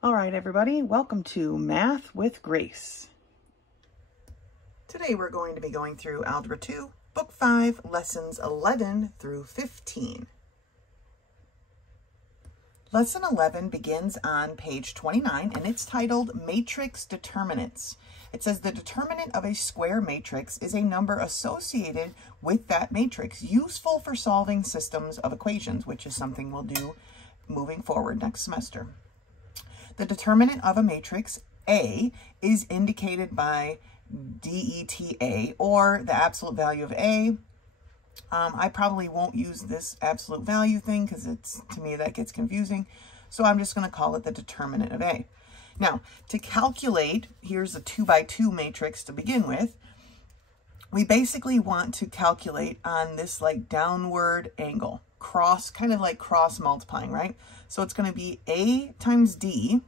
All right, everybody, welcome to Math with Grace. Today we're going to be going through Algebra 2, Book 5, Lessons 11 through 15. Lesson 11 begins on page 29, and it's titled Matrix Determinants. It says the determinant of a square matrix is a number associated with that matrix, useful for solving systems of equations, which is something we'll do moving forward next semester. The determinant of a matrix A is indicated by DETA, or the absolute value of A. I probably won't use this absolute value thing because to me that gets confusing. So I'm just going to call it the determinant of A. Now, to calculate, here's a 2 by 2 matrix to begin with. We basically want to calculate on this like downward angle, kind of like cross multiplying, right? So it's going to be A times D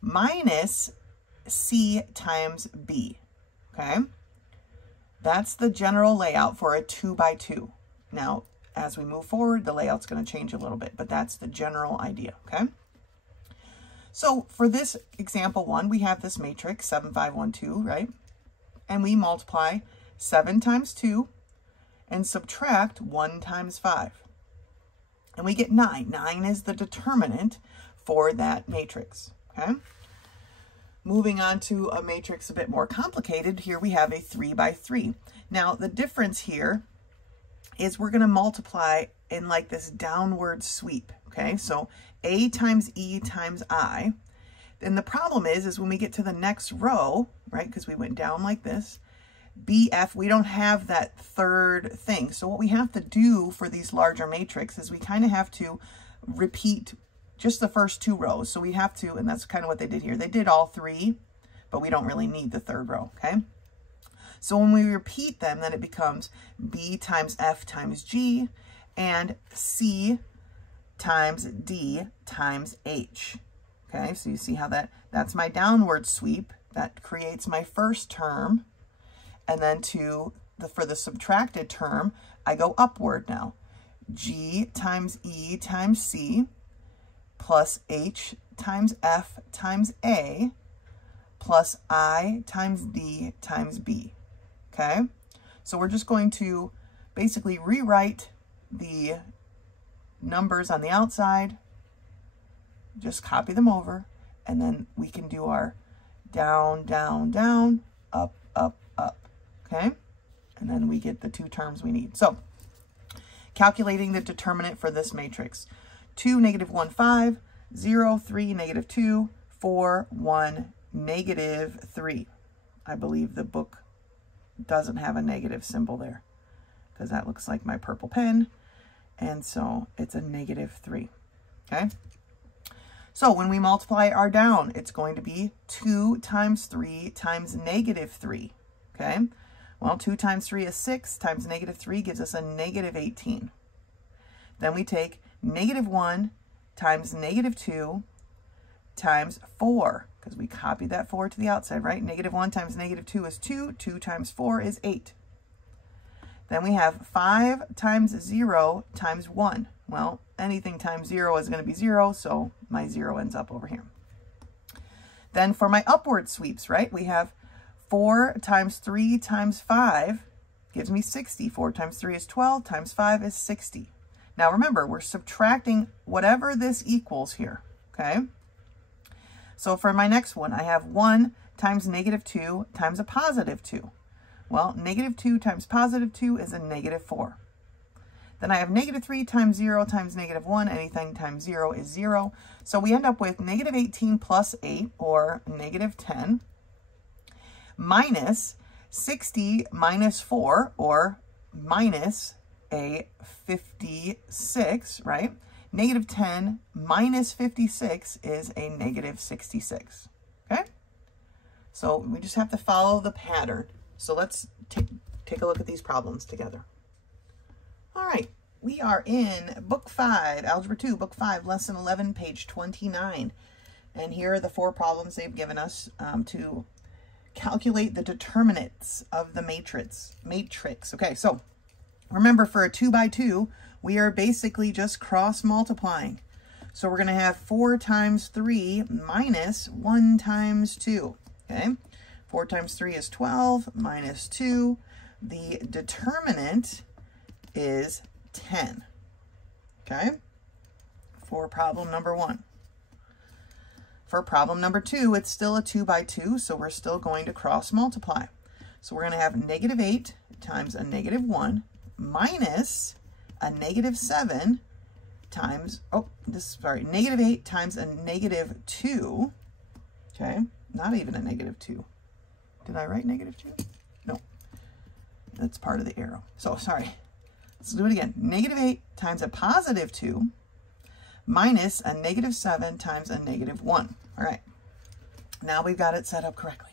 minus C times B, okay? That's the general layout for a 2 by 2. Now, as we move forward, the layout's going to change a little bit, but that's the general idea, okay? So for this example 1, we have this matrix, 7, 5, 1, 2, right? And we multiply 7 times 2 and subtract 1 times 5. And we get 9. 9 is the determinant for that matrix, okay? Moving on to a matrix a bit more complicated, here we have a 3 by 3. Now, the difference here is we're going to multiply in like this downward sweep, okay? So A times E times I. And the problem is when we get to the next row, right, because we went down like this, BF, we don't have that third thing. So what we have to do for these larger matrices is we kind of have to repeat just the first 2 rows. So we have to, and that's kind of what they did here. They did all 3, but we don't really need the third row, okay? So when we repeat them, then it becomes B times F times G and C times D times H, okay? So you see how that's my downward sweep. That creates my first term. And then for the subtracted term, I go upward now. G times E times C plus H times F times A plus I times D times B, okay? So we're just going to basically rewrite the numbers on the outside, just copy them over, and then we can do our down, down, down, up, up, up, okay? And then we get the 2 terms we need. So calculating the determinant for this matrix. 2, negative 1, 5, 0, 3, negative 2, 4, 1, negative 3. I believe the book doesn't have a negative symbol there because that looks like my purple pen. And so it's a negative 3, okay? So when we multiply our down, it's going to be 2 times 3 times negative 3, okay? Well, 2 times 3 is 6, times negative 3 gives us a negative 18. Then we take negative 1 times negative 2 times 4, because we copied that 4 to the outside, right? Negative 1 times negative 2 is 2. 2 times 4 is 8. Then we have 5 times 0 times 1. Well, anything times 0 is going to be 0, so my 0 ends up over here. Then for my upward sweeps, right, we have 4 times 3 times 5 gives me 60. 4 times 3 is 12, times 5 is 60. Now remember, we're subtracting whatever this equals here, okay? So for my next one, I have 1 times negative 2 times a positive 2. Well, negative 2 times positive 2 is a negative 4. Then I have negative 3 times 0 times negative 1. Anything times 0 is 0. So we end up with negative 18 plus 8, or negative 10, minus 60 minus 4, or minus a 56, right? Negative 10 minus 56 is a negative 66, okay? So we just have to follow the pattern. So let's take a look at these problems together. All right, we are in Book 5, Algebra 2, Book 5, Lesson 11, page 29. And here are the 4 problems they've given us to calculate the determinants of the matrix. Okay, so remember, for a 2 by 2, we are basically just cross multiplying. So we're going to have 4 times 3 minus 1 times 2. Okay, 4 times 3 is 12 minus 2. The determinant is 10. Okay, for problem number 1. For problem number 2, it's still a 2 by 2, so we're still going to cross multiply. So we're going to have negative 8 times a negative 1 minus a negative 7 times, negative 8 times a negative 2. Okay, not even a negative 2. Did I write negative 2? No, that's part of the arrow. So sorry. Let's do it again. Negative 8 times a positive 2 minus a negative 7 times a negative 1. All right, now we've got it set up correctly.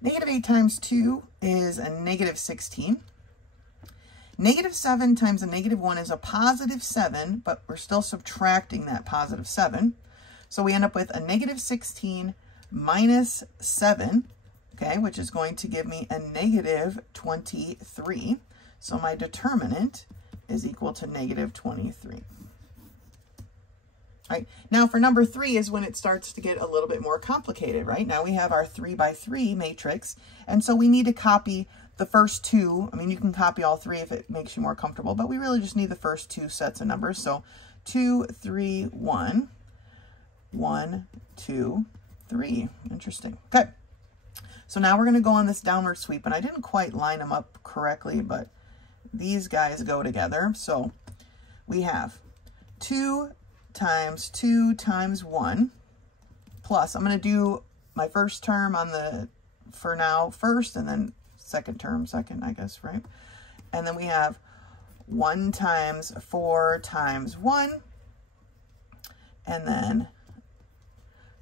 Negative 8 times 2 is a negative 16. Negative 7 times a negative 1 is a positive 7, but we're still subtracting that positive 7. So we end up with a negative 16 minus 7, okay, which is going to give me a negative 23. So my determinant is equal to negative 23. Right. Now for number 3 is when it starts to get a little bit more complicated, right? Now we have our 3 by 3 matrix, and so we need to copy the first 2. I mean, you can copy all 3 if it makes you more comfortable, but we really just need the first 2 sets of numbers. So 2, 3, 1, 1, 2, 3. Interesting. Okay. So now we're going to go on this downward sweep, and I didn't quite line them up correctly, but these guys go together. So we have 2 times 2 times 1 plus, I'm going to do my first term on the, for now, first, and then second term second, I guess, right? And then we have 1 times 4 times 1, and then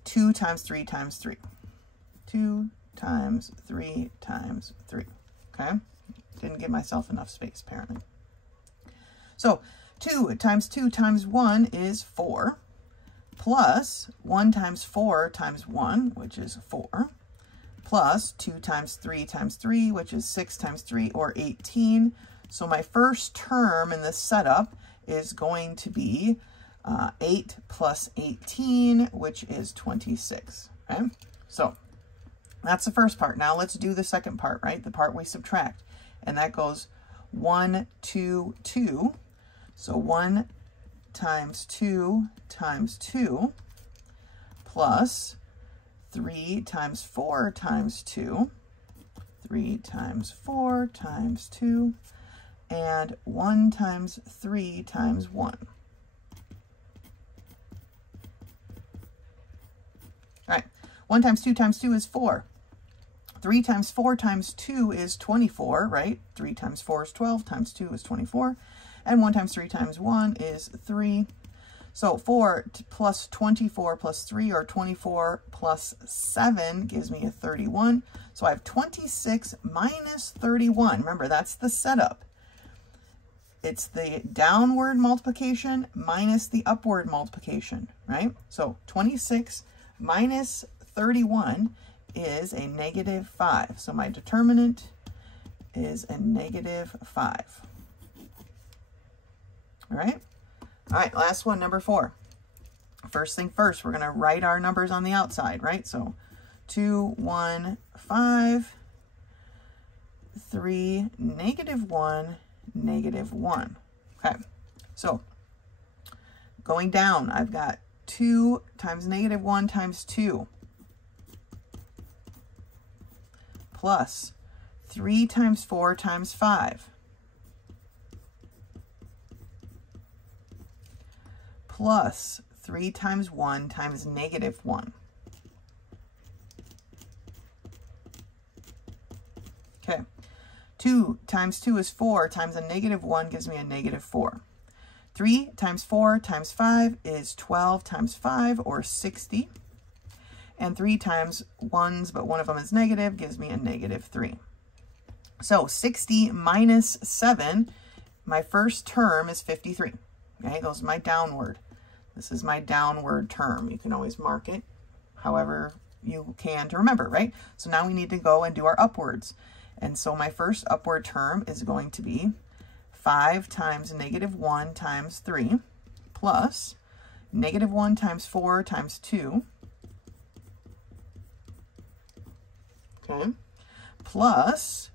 2 times 3 times 3. 2 times 3 times 3, okay? Didn't give myself enough space, apparently. So 2 times 2 times 1 is 4, plus 1 times 4 times 1, which is 4, plus 2 times 3, which is 6 times 3, or 18. So my first term in this setup is going to be 8 plus 18, which is 26, okay? So that's the first part. Now let's do the second part, right? The part we subtract, and that goes 1, 2, 2. So 1 times 2 times 2 plus 3 times 4 times 2, 3 times 4 times 2, and 1 times 3 times 1. All right, 1 times 2 is 4. 3 times 4 times 2 is 24, right? 3 times 4 is 12, times 2 is 24. And 1 times 3 times 1 is 3. So 4 plus 24 plus 3, or 24 plus 7, gives me a 31. So I have 26 minus 31. Remember, that's the setup. It's the downward multiplication minus the upward multiplication, right? So 26 minus 31 is a negative 5. So my determinant is a negative 5. All right. All right, last one, number 4. First thing first, we're going to write our numbers on the outside, right? So 2, 1, 5, 3, negative 1, negative 1. Okay, so going down, I've got 2 times negative 1 times 2 plus 3 times 4 times 5 plus 3 times 1 times negative 1. Okay, 2 times 2 is 4, times a negative 1 gives me a negative 4. 3 times 4 times 5 is 12 times 5, or 60. And 3 times 1s, but one of them is negative, gives me a negative 3. So 60 minus 7, my first term is 53. Okay, goes my downward. This is my downward term. You can always mark it however you can to remember, right? So now we need to go and do our upwards. And so my first upward term is going to be 5 times negative 1 times 3 plus negative 1 times 4 times 2. Okay. Plus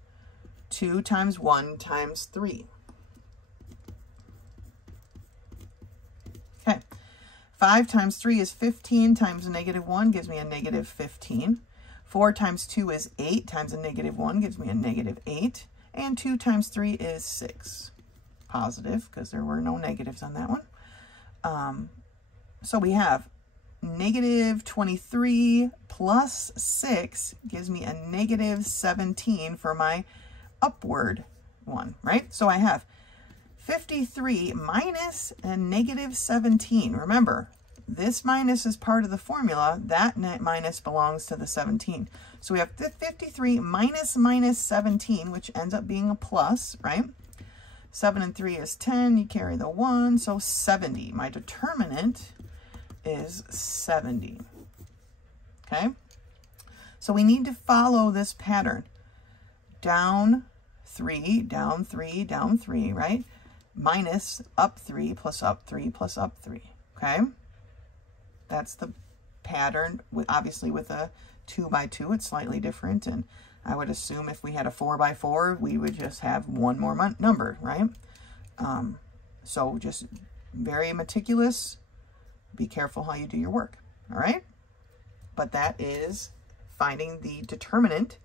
2 times 1 times 3. Okay. 5 times 3 is 15 times a negative 1 gives me a negative 15. 4 times 2 is 8 times a negative 1 gives me a negative 8. And 2 times 3 is 6. Positive, because there were no negatives on that one. So we have negative 23 plus 6 gives me a negative 17 for my upward one, right? So I have 53 minus a negative 17. Remember, this minus is part of the formula. That minus belongs to the 17. So we have 53 minus 17, which ends up being a plus, right? 7 and 3 is 10. You carry the 1, so 70. My determinant is 70. Okay? So we need to follow this pattern. Down 3, down 3, down 3, right? Minus up 3 plus up 3 plus up 3. Okay? That's the pattern. Obviously with a 2 by 2, it's slightly different. And I would assume if we had a 4 by 4, we would just have one more number, right? So just very meticulous. Be careful how you do your work, all right? But that is finding the determinant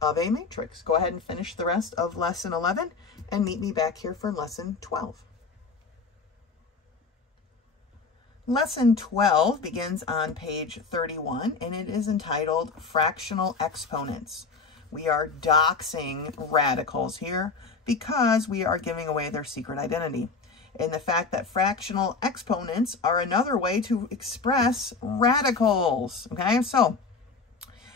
of a matrix. Go ahead and finish the rest of lesson 11 and meet me back here for lesson 12. Lesson 12 begins on page 31, and it is entitled Fractional Exponents. We are doxing radicals here because we are giving away their secret identity. And the fact that fractional exponents are another way to express radicals. Okay, so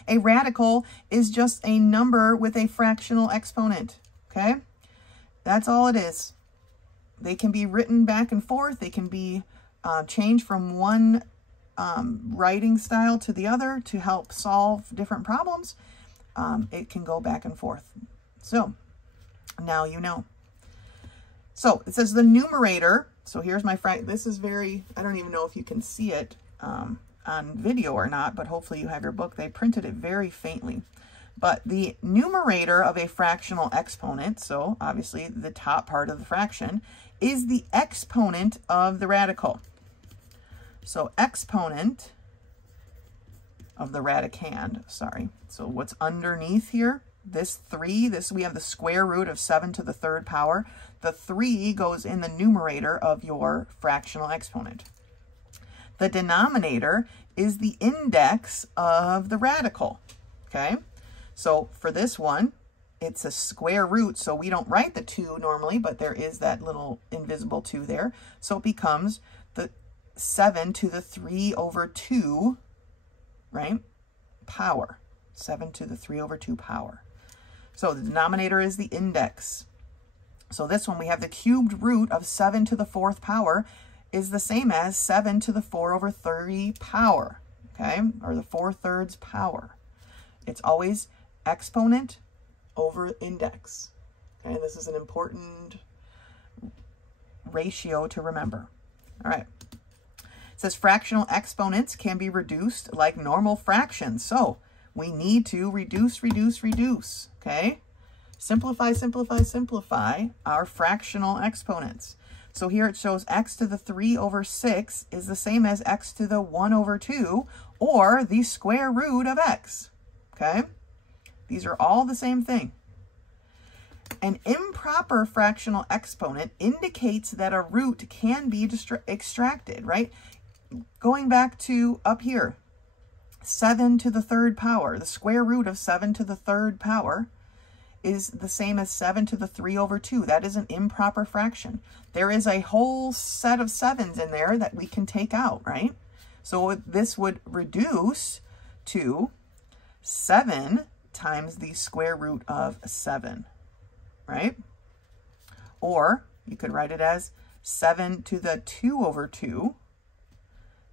a radical is just a number with a fractional exponent. Okay, that's all it is. They can be written back and forth. They can be changed from one writing style to the other to help solve different problems. It can go back and forth. So now you know. So it says the numerator. So here's my this is very, I don't even know if you can see it on video or not, but hopefully you have your book. They printed it very faintly. But the numerator of a fractional exponent, so obviously the top part of the fraction, is the exponent of the radical. So exponent of the radicand, sorry. So what's underneath here? This 3, we have the square root of 7 to the 3rd power. The 3 goes in the numerator of your fractional exponent. The denominator is the index of the radical, okay? So for this one, it's a square root, so we don't write the 2 normally, but there is that little invisible 2 there. So it becomes the 7 to the 3 over 2, right, power. 7 to the 3 over 2 power. So the denominator is the index. So this one, we have the cubed root of 7 to the 4th power is the same as 7 to the 4 over 30 power, okay, or the 4/3 power. It's always exponent over index, okay? This is an important ratio to remember. All right. It says fractional exponents can be reduced like normal fractions. So we need to reduce, okay? Simplify, simplify, simplify our fractional exponents. So here it shows x to the 3 over 6 is the same as x to the 1 over 2, or the square root of x, okay? These are all the same thing. An improper fractional exponent indicates that a root can be extracted, right? Going back to up here, 7 to the 3rd power, the square root of 7 to the 3rd power is the same as 7 to the 3 over 2. That is an improper fraction. There is a whole set of 7s in there that we can take out, right? So this would reduce to 7 times the square root of 7, right? Or you could write it as 7 to the 2 over 2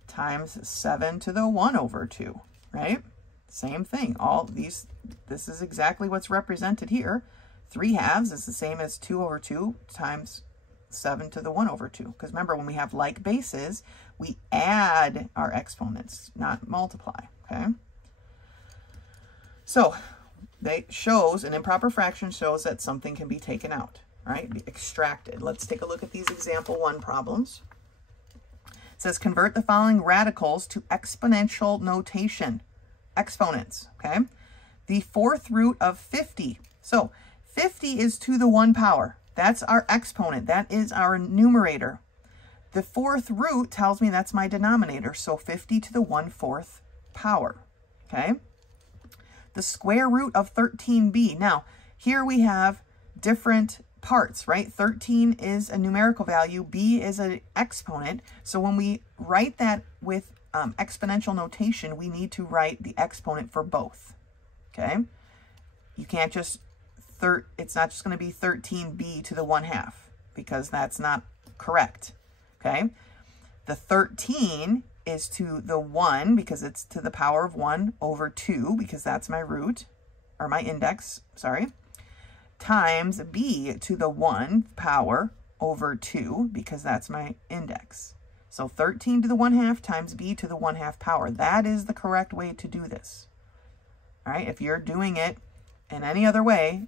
times 7 to the 1 over 2, right? Same thing. All these, this is exactly what's represented here. 3 halves is the same as 2 over 2 times 7 to the 1 over 2. Because remember, when we have like bases, we add our exponents, not multiply, okay? So they shows, an improper fraction shows that something can be taken out, right? Be extracted. Let's take a look at these example 1 problems. It says, convert the following radicals to exponential notation. Exponents, okay? The fourth root of 50. So 50 is to the 1 power. That's our exponent. That is our numerator. The fourth root tells me that's my denominator. So 50 to the 1/4 power, okay? The square root of 13b. Now, here we have different parts, right? 13 is a numerical value. B is an exponent. So when we write that with exponential notation, we need to write the exponent for both, okay? You can't just, it's not just going to be 13b to the 1/2 because that's not correct, okay? The 13 is to the 1 because it's to the power of 1 over 2 because that's my root, or my index, sorry, times b to the 1 power over 2 because that's my index. So 13 to the 1/2 times b to the 1/2 power. That is the correct way to do this. All right, if you're doing it in any other way,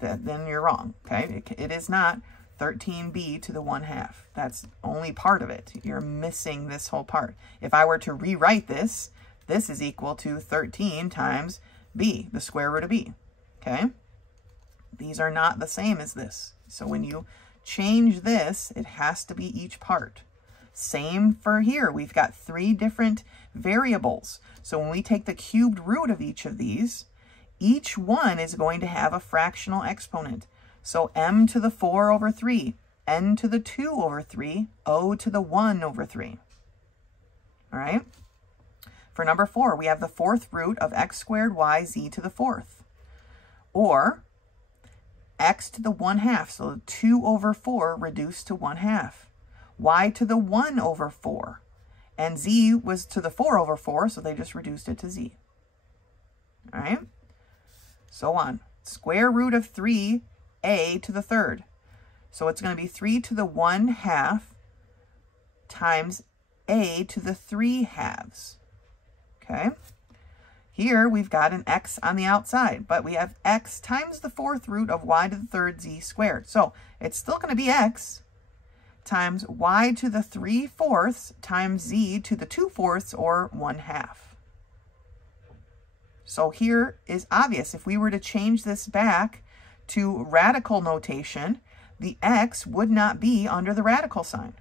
then you're wrong, okay? It is not 13b to the 1/2. That's only part of it. You're missing this whole part. If I were to rewrite this, this is equal to 13 times b, the square root of b, okay? These are not the same as this. So when you change this, it has to be each part. Same for here. We've got 3 different variables. So when we take the cubed root of each of these, each one is going to have a fractional exponent. So m to the 4 over 3, n to the 2 over 3, o to the 1 over 3. All right? For number 4, we have the fourth root of x squared y z to the 4th. Or x to the 1/2, so 2 over 4 reduced to 1/2. Y to the 1 over 4. And z was to the 4 over 4, so they just reduced it to z. All right? So on. Square root of 3a to the 3rd. So it's going to be 3 to the 1/2 times a to the 3/2. Okay? Here we've got an x on the outside, but we have x times the fourth root of y to the 3rd z squared. So it's still going to be x times y to the 3/4 times z to the 2/4 or 1/2. So here is obvious. If we were to change this back to radical notation, the x would not be under the radical sign.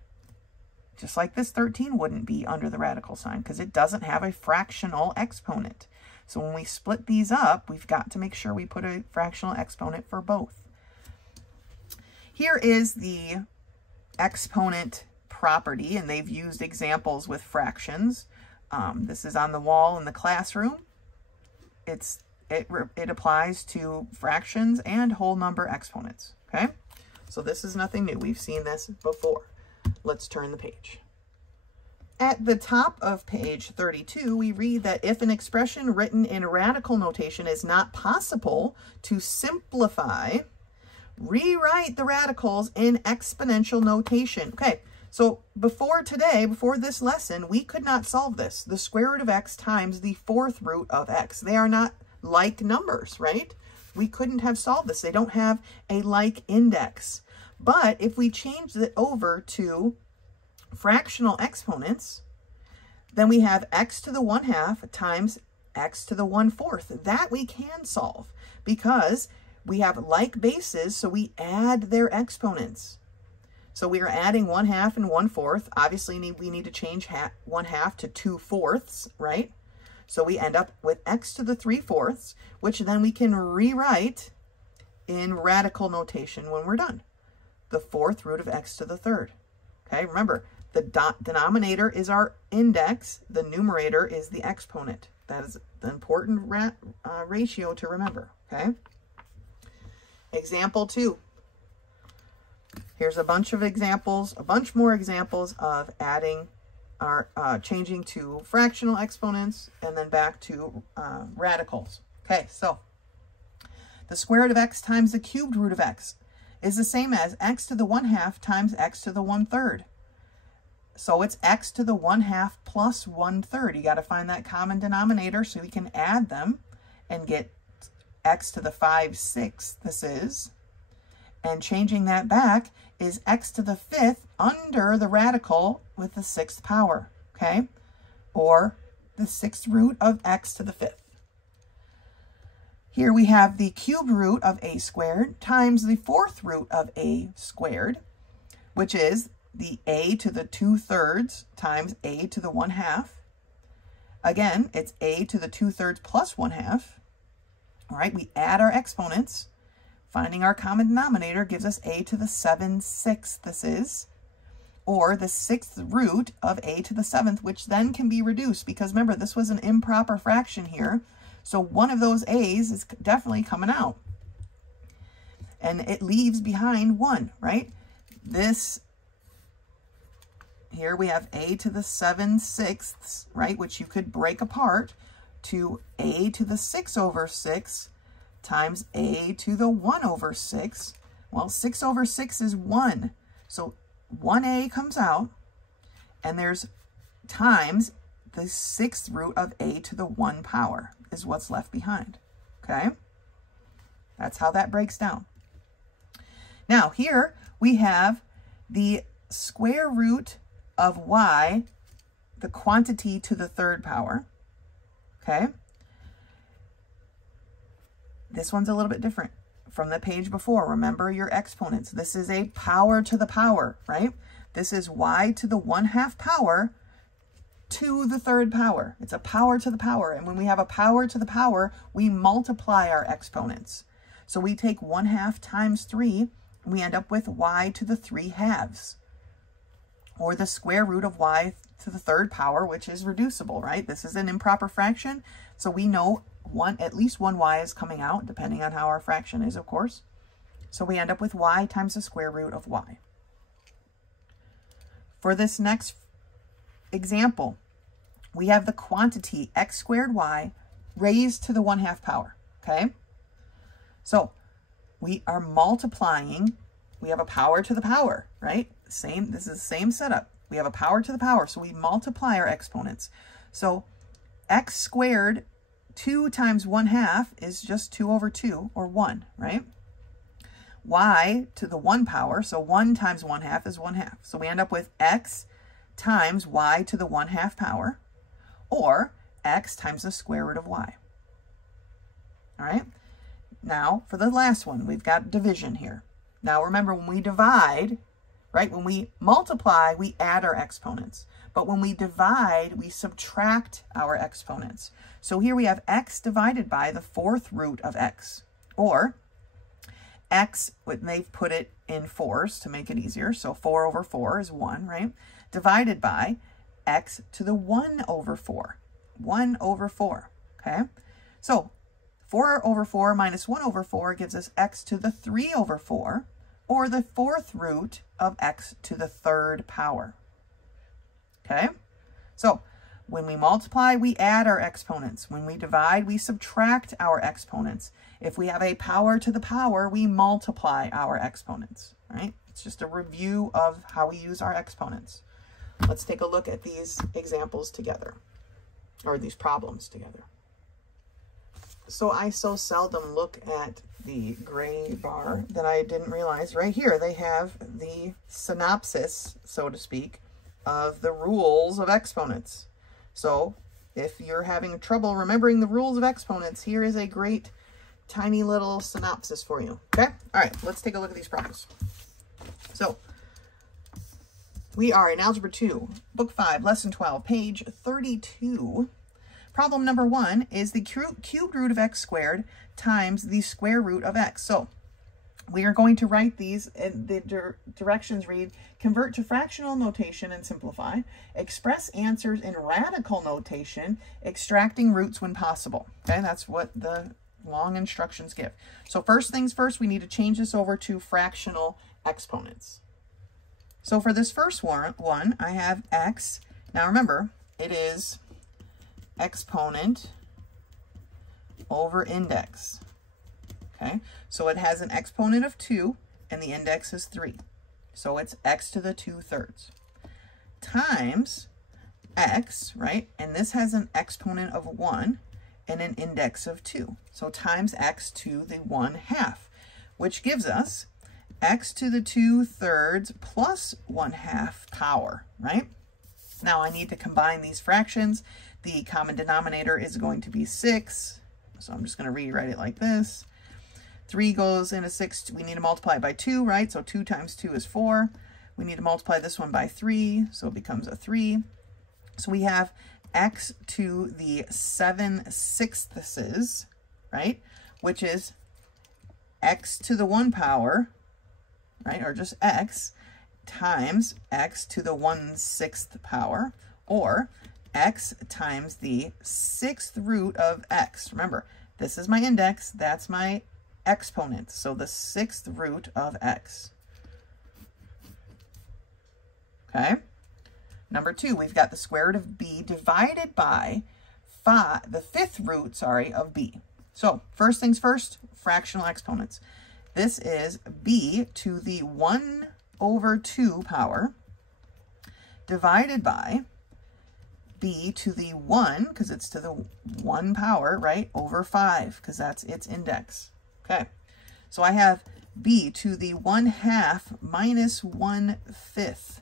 Just like this 13 wouldn't be under the radical sign because it doesn't have a fractional exponent. So when we split these up, we've got to make sure we put a fractional exponent for both. Here is the exponent property, and they've used examples with fractions. This is on the wall in the classroom. It applies to fractions and whole number exponents, okay? So this is nothing new. We've seen this before. Let's turn the page. At the top of page 32, we read that if an expression written in radical notation is not possible to simplify, rewrite the radicals in exponential notation. Okay, so before today, before this lesson, we could not solve this. The square root of x times the fourth root of x. They are not like numbers, right? We couldn't have solved this. They don't have a like index. But if we change it over to fractional exponents, then we have x to the 1/2 times x to the 1/4. That we can solve because we have like bases, so we add their exponents. So we are adding 1/2 and 1/4. Obviously, we need to change 1/2 to 2/4, right? So we end up with x to the 3/4, which then we can rewrite in radical notation when we're done. The fourth root of x to the 3rd. Okay, remember, the denominator is our index. The numerator is the exponent. That is the important ratio to remember, okay? Example 2. Here's a bunch of examples, a bunch more examples of adding our changing to fractional exponents and then back to radicals. Okay, so the square root of x times the cubed root of x. is the same as x to the 1/2 times x to the 1/3. So it's x to the 1/2 plus 1/3. You got to find that common denominator so we can add them and get x to the 5/6 this is. And changing that back is x to the 5th under the radical with the 6th power, okay? Or the 6th root of x to the 5th. Here we have the cubed root of a squared times the 4th root of a squared, which is the a to the 2/3 times a to the 1/2. Again, it's a to the 2/3 plus 1/2. All right, we add our exponents. Finding our common denominator gives us a to the 7/6 this is, or the 6th root of a to the 7th, which then can be reduced because remember, this was an improper fraction here. So one of those a's is definitely coming out. And it leaves behind 1, right? This, here we have a to the 7/6, right? Which you could break apart to a to the 6/6 times a to the 1/6. Well, 6/6 is 1. So 1a comes out, and there's times the 6th root of a to the 1 power is what's left behind, okay? That's how that breaks down. Now here we have the square root of y, the quantity to the 3rd power, okay? This one's a little bit different from the page before. Remember your exponents. This is a power to the power, right? This is y to the 1/2 power to the 3rd power. It's a power to the power. And when we have a power to the power, we multiply our exponents. So we take 1/2 times 3, and we end up with y to the 3/2, or the square root of y to the 3rd power, which is reducible, right? This is an improper fraction, so we know at least one y is coming out, depending on how our fraction is, of course. So we end up with y times the square root of y. For this next example, we have the quantity x squared y raised to the 1/2 power, okay? So we are multiplying, we have a power to the power, right? This is the same setup. We have a power to the power, so we multiply our exponents. So x squared 2 times 1/2 is just 2/2, or 1, right? Y to the 1 power, so 1 times 1/2 is 1/2. So we end up with x times y to the 1/2 power, or x times the square root of y. All right? Now, for the last one, we've got division here. Now, remember, when we divide, right, when we multiply, we add our exponents. But when we divide, we subtract our exponents. So here we have x divided by the 4th root of x, or x, when they've put it in 4s to make it easier, so 4/4 is 1, right? Divided by x to the 1/4, 1/4, okay? So 4/4 minus 1/4 gives us x to the 3/4, or the 4th root of x to the 3rd power, okay? So when we multiply, we add our exponents. When we divide, we subtract our exponents. If we have a power to the power, we multiply our exponents, right? It's just a review of how we use our exponents. Let's take a look at these examples together, or these problems together. So I so seldom look at the gray bar that I didn't realize right here they have the synopsis, so to speak, of the rules of exponents. So if you're having trouble remembering the rules of exponents, here is a great tiny little synopsis for you. Okay? All right, let's take a look at these problems. So we are in Algebra 2, Book 5, Lesson 12, page 32. Problem number 1 is the cubed root of x squared times the square root of x. So we are going to write these, and the directions read, convert to fractional notation and simplify, express answers in radical notation, extracting roots when possible. Okay, that's what the long instructions give. So first things first, we need to change this over to fractional exponents. So for this first one, I have x. Now remember, it is exponent over index. Okay, so it has an exponent of 2 and the index is 3. So it's x to the 2/3 times x, right? And this has an exponent of 1 and an index of 2. So times x to the 1/2, which gives us x to the 2/3 plus 1/2 power, right? Now I need to combine these fractions. The common denominator is going to be 6. So I'm just going to rewrite it like this. 3 goes into 6. We need to multiply it by 2, right? So 2 times 2 is 4. We need to multiply this one by 3. So it becomes a 3. So we have x to the 7/6, right? Which is x to the 1 power, right? Or just x times x to the 1/6 power, or x times the 6th root of x. Remember, this is my index, that's my exponent. So the 6th root of x. Okay. Number 2, we've got the square root of b divided by the 5th root, of b. So first things first, fractional exponents. This is b to the 1/2 power divided by b to the 1, because it's to the 1 power, right, over 5, because that's its index. Okay, so I have b to the 1/2 minus 1/5.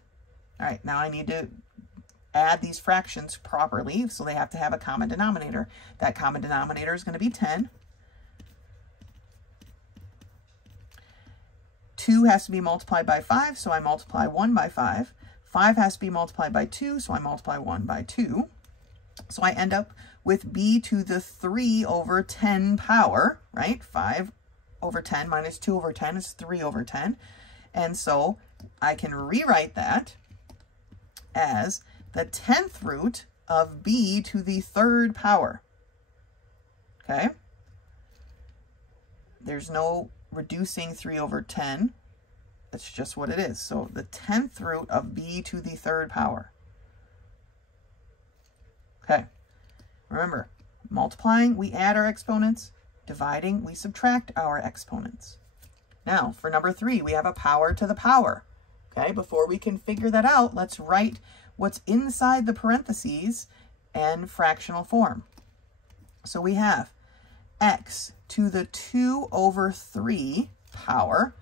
All right, now I need to add these fractions properly, so they have to have a common denominator. That common denominator is going to be 10. 2 has to be multiplied by 5, so I multiply 1 by 5. 5 has to be multiplied by 2, so I multiply 1 by 2. So I end up with b to the 3/10 power, right? 5/10 minus 2/10 is 3/10. And so I can rewrite that as the 10th root of b to the 3rd power. Okay? There's no reducing 3/10. That's just what it is. So the 10th root of b to the 3rd power. Okay. Remember, multiplying, we add our exponents. Dividing, we subtract our exponents. Now, for number 3, we have a power to the power. Okay, before we can figure that out, let's write what's inside the parentheses in fractional form. So we have x to the 2/3 power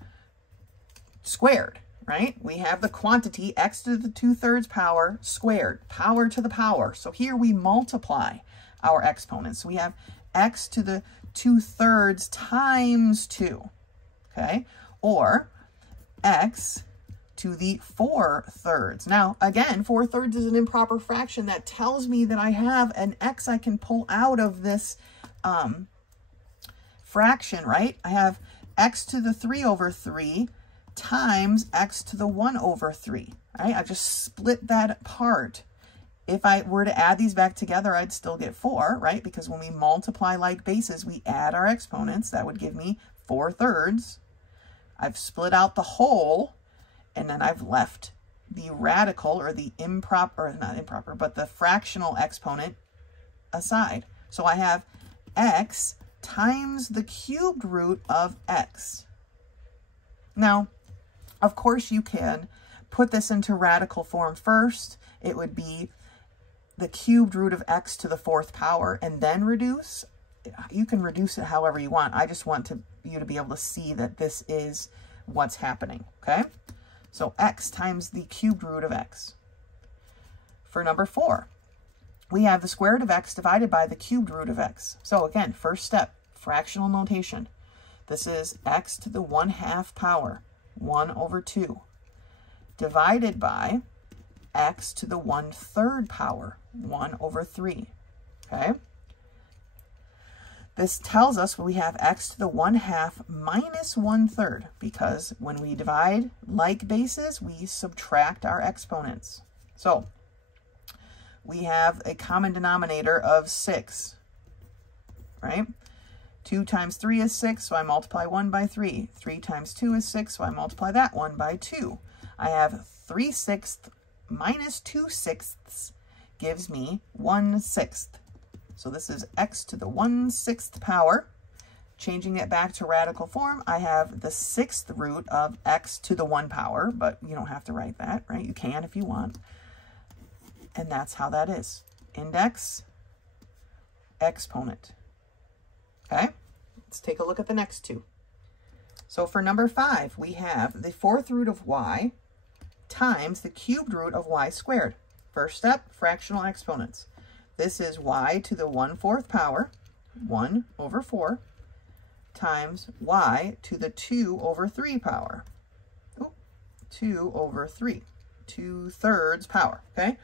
squared, right? We have the quantity x to the 2/3 power squared, power to the power. So here we multiply our exponents. So we have x to the 2/3 times 2, okay? Or x to the 4/3. Now, again, 4/3 is an improper fraction. That tells me that I have an x I can pull out of this fraction, right? I have x to the 3/3 times x to the 1/3, right? I just split that apart. If I were to add these back together, I'd still get 4, right? Because when we multiply like bases, we add our exponents. That would give me 4/3. I've split out the whole, and then I've left the radical, or the improper, or not improper, but the fractional exponent aside. So I have x times the cubed root of x. Now, of course, you can put this into radical form first. It would be the cubed root of x to the 4th power, and then reduce. You can reduce it however you want. I just want you to be able to see that this is what's happening, okay? So x times the cubed root of x. For number 4, we have the square root of x divided by the cubed root of x. So again, first step, fractional notation. This is x to the 1/2 power, 1/2, divided by x to the 1/3 power, 1/3, okay? This tells us we have x to the 1/2 minus 1/3, because when we divide like bases, we subtract our exponents. So we have a common denominator of 6, right? 2 times 3 is 6, so I multiply 1 by 3. 3 times 2 is 6, so I multiply that 1 by 2. I have 3/6 minus 2/6 gives me 1/6. So this is x to the 1/6 power, Changing it back to radical form, I have the 6th root of x to the 1 power, but you don't have to write that, right? You can if you want. And that's how that is. Index, exponent. Okay, let's take a look at the next two. So for number 5, we have the 4th root of y times the cubed root of y squared. First step, fractional exponents. This is y to the 1/4 power, 1 over 4, times y to the 2/3 power. 2 over 3, 2/3 power, okay?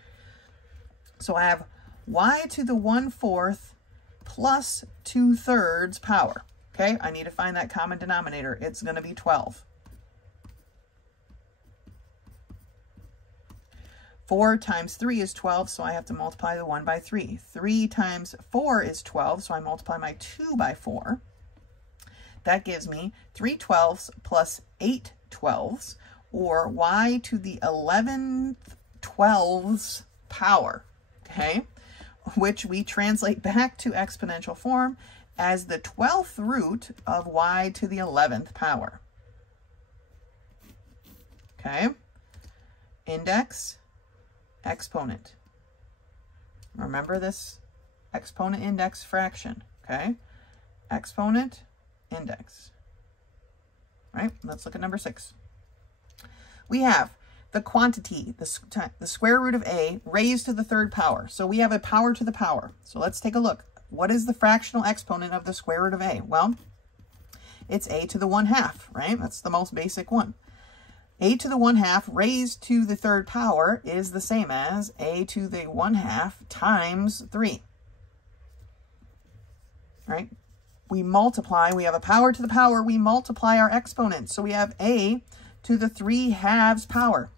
So I have y to the 1/4 plus 2/3 power, okay? I need to find that common denominator. It's going to be 12. 4 times 3 is 12, so I have to multiply the 1 by 3. 3 times 4 is 12, so I multiply my 2 by 4. That gives me 3 12ths plus 8 12ths, or y to the 11th 12ths power, okay? Which we translate back to exponential form as the 12th root of y to the 11th power. Okay? Index, exponent. Remember this exponent index fraction, okay? Exponent, index. All right, let's look at number 6. We have the quantity, the square root of a raised to the 3rd power. So we have a power to the power. So let's take a look. What is the fractional exponent of the square root of a? Well, it's a to the 1/2, right? That's the most basic one. A to the 1/2 raised to the 3rd power is the same as a to the 1/2 times 3. Right? We multiply, we have a power to the power, we multiply our exponents. So we have a to the 3/2 power.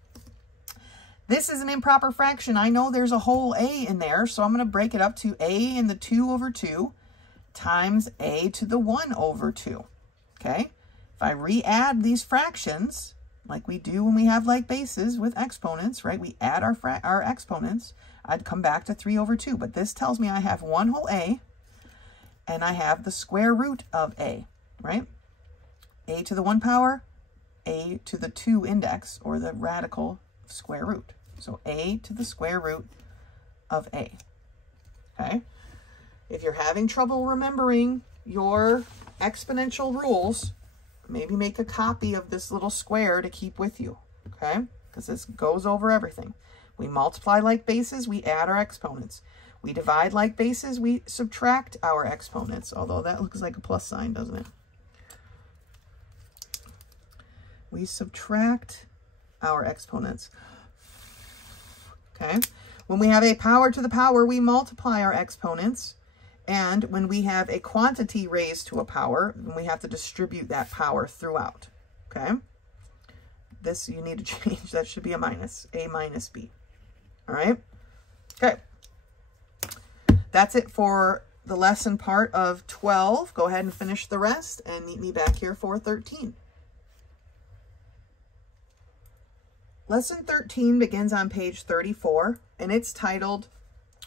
This is an improper fraction. I know there's a whole a in there, so I'm going to break it up to a in the 2/2 times a to the 1/2. Okay? If I re-add these fractions, like we do when we have like bases with exponents, right? We add our exponents, I'd come back to 3/2. But this tells me I have one whole a, and I have the square root of a, right? A to the 1 power, a to the 2 index, or the radical square root. So a to the square root of a, okay? If you're having trouble remembering your exponential rules, maybe make a copy of this little square to keep with you, okay? Because this goes over everything. We multiply like bases, we add our exponents. We divide like bases, we subtract our exponents, although that looks like a plus sign, doesn't it? We subtract our exponents. Okay? When we have a power to the power, we multiply our exponents. And when we have a quantity raised to a power, we have to distribute that power throughout. Okay? This you need to change. That should be a minus. A minus B. All right? Okay. That's it for the lesson part of 12. Go ahead and finish the rest and meet me back here for 13. Lesson 13 begins on page 34, and it's titled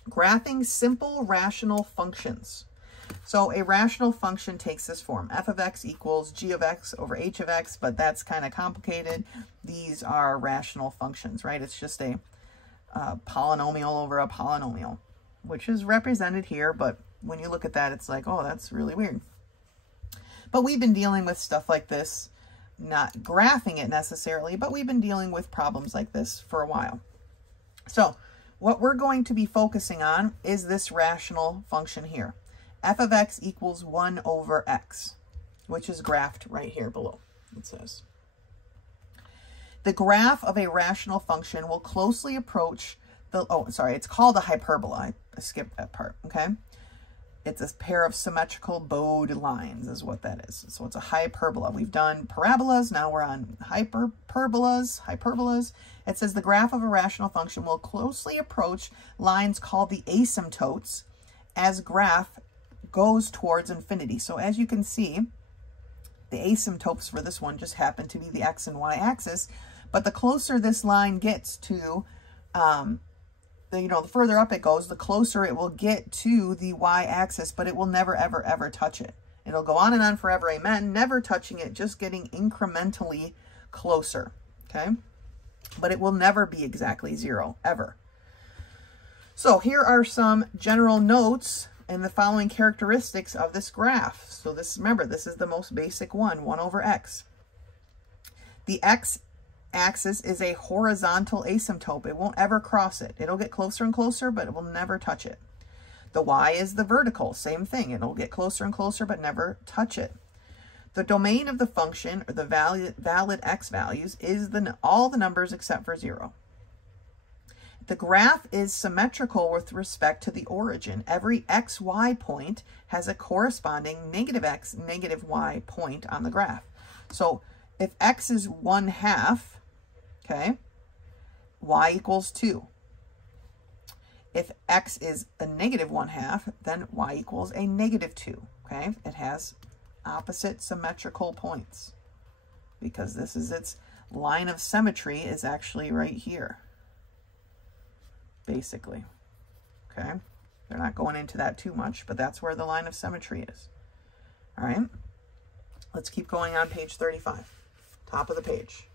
Graphing Simple Rational Functions. So a rational function takes this form. F of x equals g of x over h of x, but that's kind of complicated. These are rational functions, right? It's just a polynomial over a polynomial, which is represented here, but when you look at that, it's like, oh, that's really weird. But we've been dealing with stuff like this, not graphing it necessarily, but we've been dealing with problems like this for a while. So what we're going to be focusing on is this rational function here. F of x equals 1 over x, which is graphed right here below, it says. The graph of a rational function will closely approach the, it's called a hyperbola. I skipped that part, okay? It's a pair of symmetrical bowed lines is what that is. So it's a hyperbola. We've done parabolas, now we're on hyperbolas. It says the graph of a rational function will closely approach lines called the asymptotes as graph goes towards infinity. So as you can see, the asymptotes for this one just happen to be the x and y axis, but the closer this line gets to the further up it goes, the closer it will get to the y-axis, but it will never, ever, ever touch it. It'll go on and on forever, amen, never touching it, just getting incrementally closer, okay? But it will never be exactly 0, ever. So here are some general notes and the following characteristics of this graph. So this, remember, this is the most basic one, 1 over x. The x-axis is a horizontal asymptote. It won't ever cross it. It'll get closer and closer, but it will never touch it. The y is the vertical, same thing. It'll get closer and closer, but never touch it. The domain of the function, or the valid x values, is all the numbers except for 0. The graph is symmetrical with respect to the origin. Every xy point has a corresponding negative x, negative y point on the graph. So if x is 1/2, okay, y equals 2. If x is a negative 1/2, then y equals a negative 2, okay? It has opposite symmetrical points because this is its line of symmetry is actually right here, basically, okay? They're not going into that too much, but that's where the line of symmetry is, all right? Let's keep going on page 35, top of the page.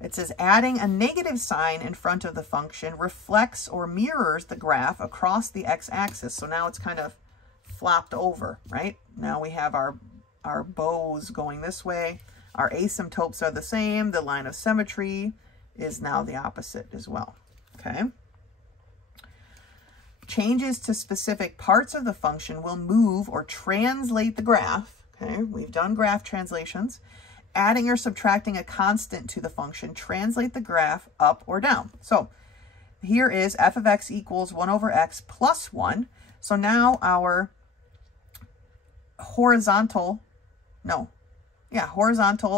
It says adding a negative sign in front of the function reflects or mirrors the graph across the x-axis. So now it's kind of flopped over, right? Now we have our bows going this way. Our asymptotes are the same. The line of symmetry is now the opposite as well, okay? Changes to specific parts of the function will move or translate the graph, okay? We've done graph translations. Adding or subtracting a constant to the function, translate the graph up or down. So here is f of x equals 1 over x plus 1. So now our horizontal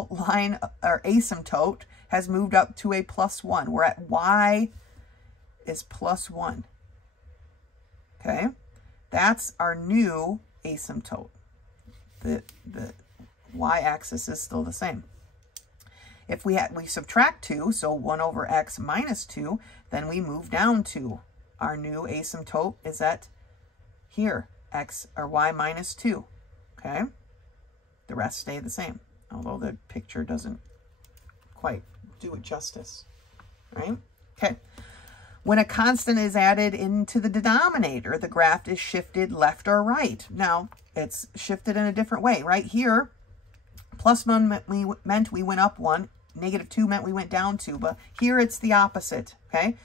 line or asymptote has moved up to a plus 1. We're at y is plus 1. Okay, that's our new asymptote. The y-axis is still the same. If we subtract 2, so 1 over x minus 2, then we move down to our new asymptote is at here, x or y minus 2, okay? The rest stay the same, although the picture doesn't quite do it justice, right? Okay. When a constant is added into the denominator, the graph is shifted left or right. Now, it's shifted in a different way. Right here, plus 1 meant we went up 1. Negative 2 meant we went down 2. But here it's the opposite, okay?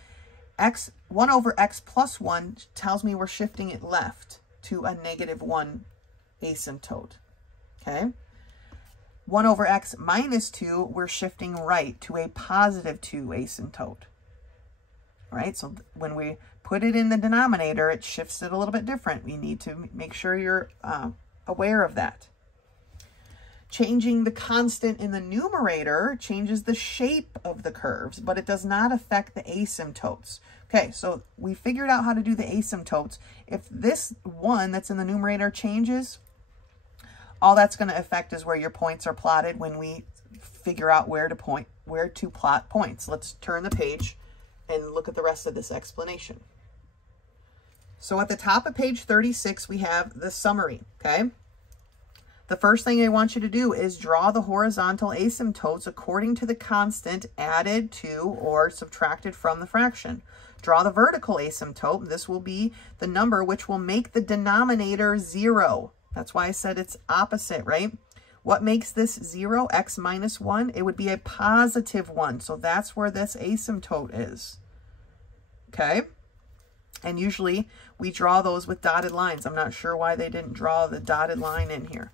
1 over x plus 1 tells me we're shifting it left to a negative 1 asymptote, okay? 1 over x minus 2, we're shifting right to a positive 2 asymptote, right? So when we put it in the denominator, it shifts it a little bit different. We need to make sure you're aware of that. Changing the constant in the numerator changes the shape of the curves, but it does not affect the asymptotes. Okay, so we figured out how to do the asymptotes. If this 1 that's in the numerator changes, all that's going to affect is where your points are plotted when we figure out where to plot points. Let's turn the page and look at the rest of this explanation. So at the top of page 36, we have the summary, okay? The first thing I want you to do is draw the horizontal asymptotes according to the constant added to or subtracted from the fraction. Draw the vertical asymptote. This will be the number which will make the denominator 0. That's why I said it's opposite, right? What makes this 0, x minus 1? It would be a positive 1. So that's where this asymptote is, okay? And usually we draw those with dotted lines. I'm not sure why they didn't draw the dotted line in here.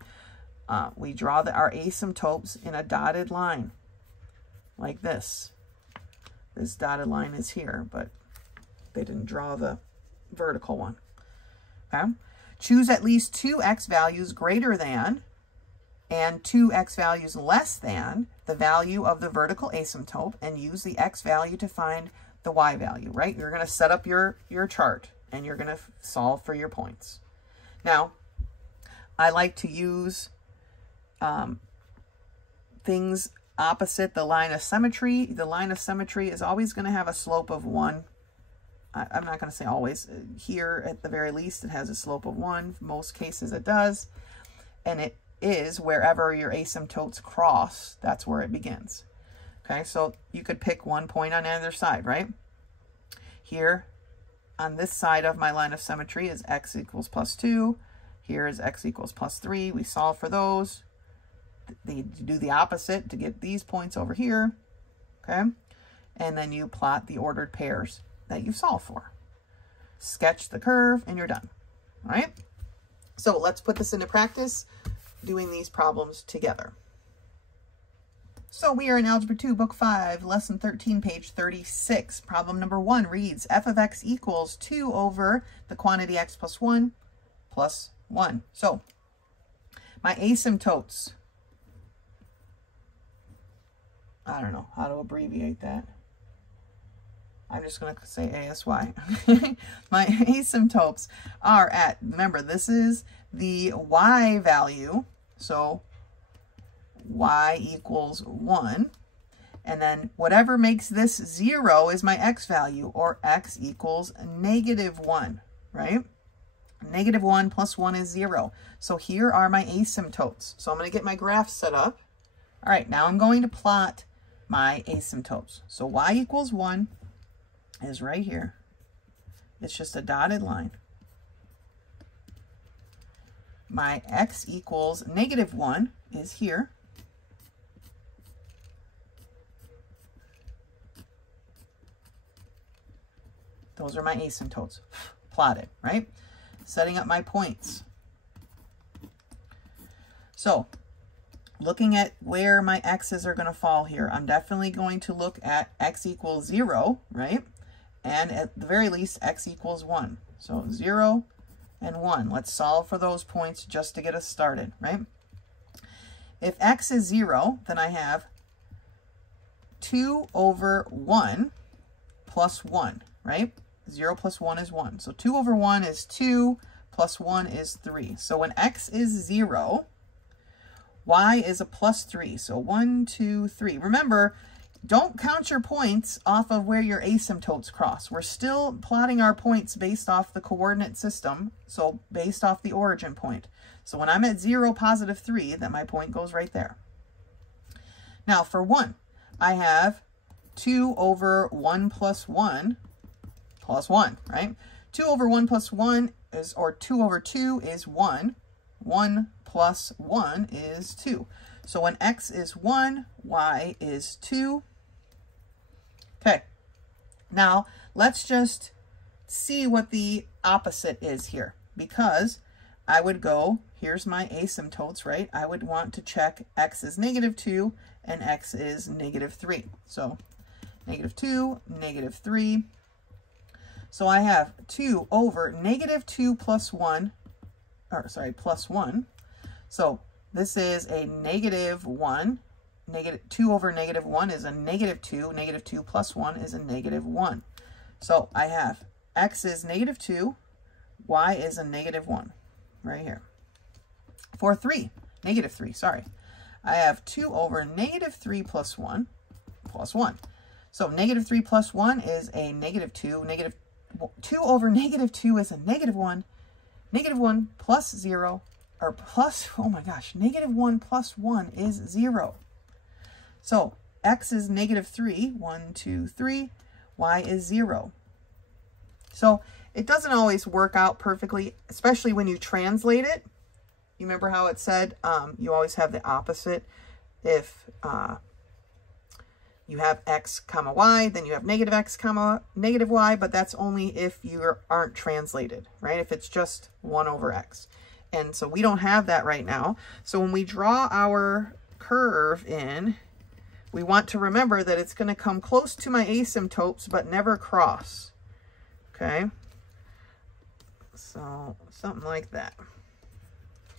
We draw our asymptotes in a dotted line like this. This dotted line is here, but they didn't draw the vertical one. Okay? Choose at least 2 x values greater than and 2 x values less than the value of the vertical asymptote and use the x value to find the y value, right? You're going to set up your chart and you're going to solve for your points. Now, I like to use things opposite the line of symmetry. The line of symmetry is always going to have a slope of 1. I'm not going to say always. Here, at the very least, it has a slope of 1. Most cases it does. and it is wherever your asymptotes cross, that's where it begins. Okay, so you could pick one point on either side, right? Here, on this side of my line of symmetry is x equals plus 2. Here is x equals plus 3. We solve for those. They do the opposite to get these points over here, okay? And then you plot the ordered pairs that you solve for. Sketch the curve, and you're done, all right? So let's put this into practice, doing these problems together. So we are in Algebra 2, Book 5, Lesson 13, page 36. Problem number 1 reads, f of x equals 2 over the quantity x plus 1 plus 1. So my asymptotes, I don't know how to abbreviate that. I'm just going to say ASY. My asymptotes are at, remember, this is the y value, so y equals 1, and then whatever makes this 0 is my x value, or x equals -1, right? -1 plus 1 is 0. So here are my asymptotes. So I'm going to get my graph set up. All right, now I'm going to plot my asymptotes. So y equals 1 is right here. It's just a dotted line. My x equals -1 is here. Those are my asymptotes plotted, right? Setting up my points. So looking at where my x's are going to fall here, I'm definitely going to look at x equals 0, right? And at the very least, x equals 1. So 0 and 1. Let's solve for those points just to get us started, right? If x is 0, then I have 2 over 1 plus 1, right? 0 plus 1 is 1. So 2 over 1 is 2, plus 1 is 3. So when x is 0, y is a plus 3. So 1, 2, 3. Remember, don't count your points off of where your asymptotes cross. We're still plotting our points based off the coordinate system, so based off the origin point. So when I'm at 0, positive 3, then my point goes right there. Now for 1, I have 2 over 1 plus 1 plus 1, right? 2 over 1 plus 1 is, or 2 over 2 is 1. 1 plus 1 is 2. So when x is 1, y is 2. Okay, now let's just see what the opposite is here, because I would go, here's my asymptotes, right? I would want to check x is -2 and x is -3. So -2, -3. So I have 2 over -2 plus 1, or sorry, plus 1. So this is a -1. 2 over -1 is a -2. -2 plus 1 is a -1. So I have x is -2, y is a -1 right here. For 3, -3, sorry. I have 2 over -3 plus 1 plus 1. So -3 plus 1 is a -2. 2 over -2 is a -1. -1 plus 0, or plus, oh my gosh, -1 plus 1 is 0. So x is -3, 1, 2, 3, y is 0. So it doesn't always work out perfectly, especially when you translate it. You remember how it said you always have the opposite. If you have x comma y, then you have -x comma -y, but that's only if you aren't translated, right? If it's just 1 over x. And so we don't have that right now. So when we draw our curve in, we want to remember that it's going to come close to my asymptotes, but never cross. Okay? So something like that.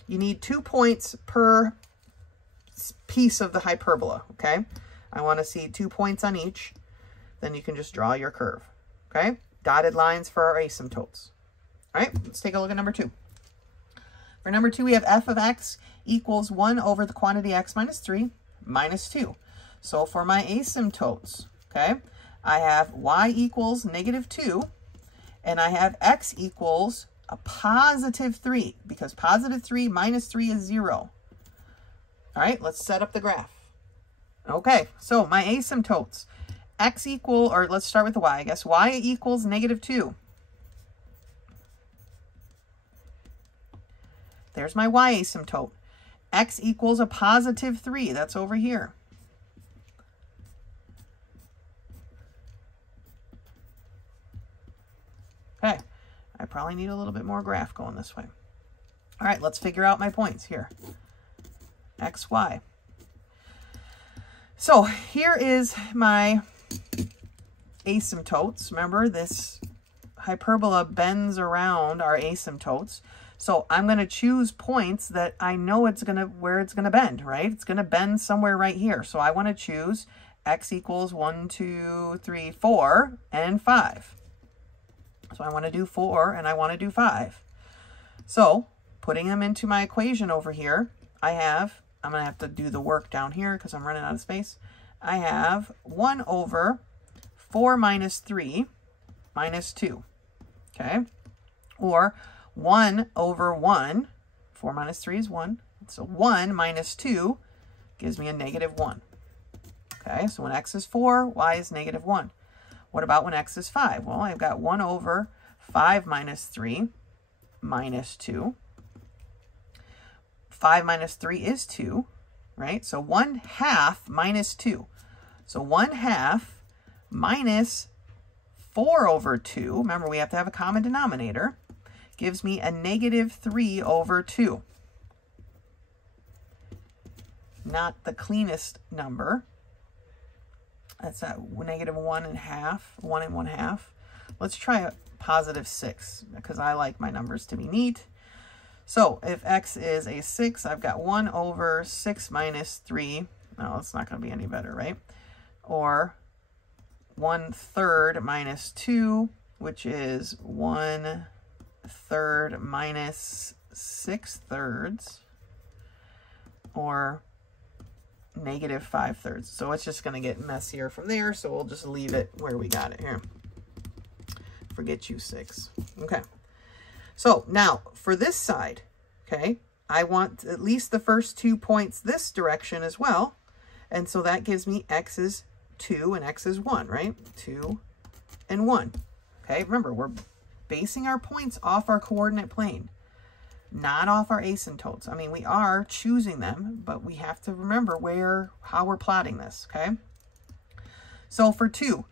You need 2 points per piece of the hyperbola, okay? I want to see 2 points on each. Then you can just draw your curve, okay? Dotted lines for our asymptotes. All right, let's take a look at number 2. For number 2, we have f of x equals 1 over the quantity x minus 3 minus 2. So for my asymptotes, okay, I have y equals -2, and I have x equals a positive 3, because positive 3 minus 3 is 0. All right, let's set up the graph. Okay, so my asymptotes. X equal, or let's start with the y, I guess. Y equals negative 2. There's my y asymptote. X equals a positive 3. That's over here. Okay, I probably need a little bit more graph going this way. All right, let's figure out my points here. X, Y. So here is my asymptotes. Remember, this hyperbola bends around our asymptotes. So I'm going to choose points that I know where it's going to bend, right? It's going to bend somewhere right here. So I want to choose x equals 1, 2, 3, 4, and 5. So I want to do 4 and I want to do 5. So putting them into my equation over here, I'm going to have to do the work down here because I'm running out of space. I have 1 over 4 minus 3 minus 2, okay? Or 1 over 1, 4 minus 3 is 1. So 1 minus 2 gives me a negative 1. Okay, so when x is 4, y is negative 1. What about when x is 5? Well, I've got 1 over 5 minus 3 minus 2. 5 minus 3 is 2, right? So 1/2 minus 2. So 1/2 minus 4 over 2. Remember, we have to have a common denominator. Gives me a negative 3 over 2. Not the cleanest number. That's at negative 1/2, 1 1/2. Let's try a positive 6 because I like my numbers to be neat. So if x is a 6, I've got 1 over 6 minus 3. No, it's not going to be any better, right? Or 1/3 minus 2, which is 1/3 minus 6/3, or negative 5/3. So it's just going to get messier from there. So we'll just leave it where we got it here. Forget you 6. Okay. So now for this side, okay, I want at least the first 2 points this direction as well. And so that gives me x is 2 and x is 1, right? 2 and 1. Okay, remember, we're basing our points off our coordinate plane, not off our asymptotes. I mean, we are choosing them, but we have to remember how we're plotting this, okay? So for 2,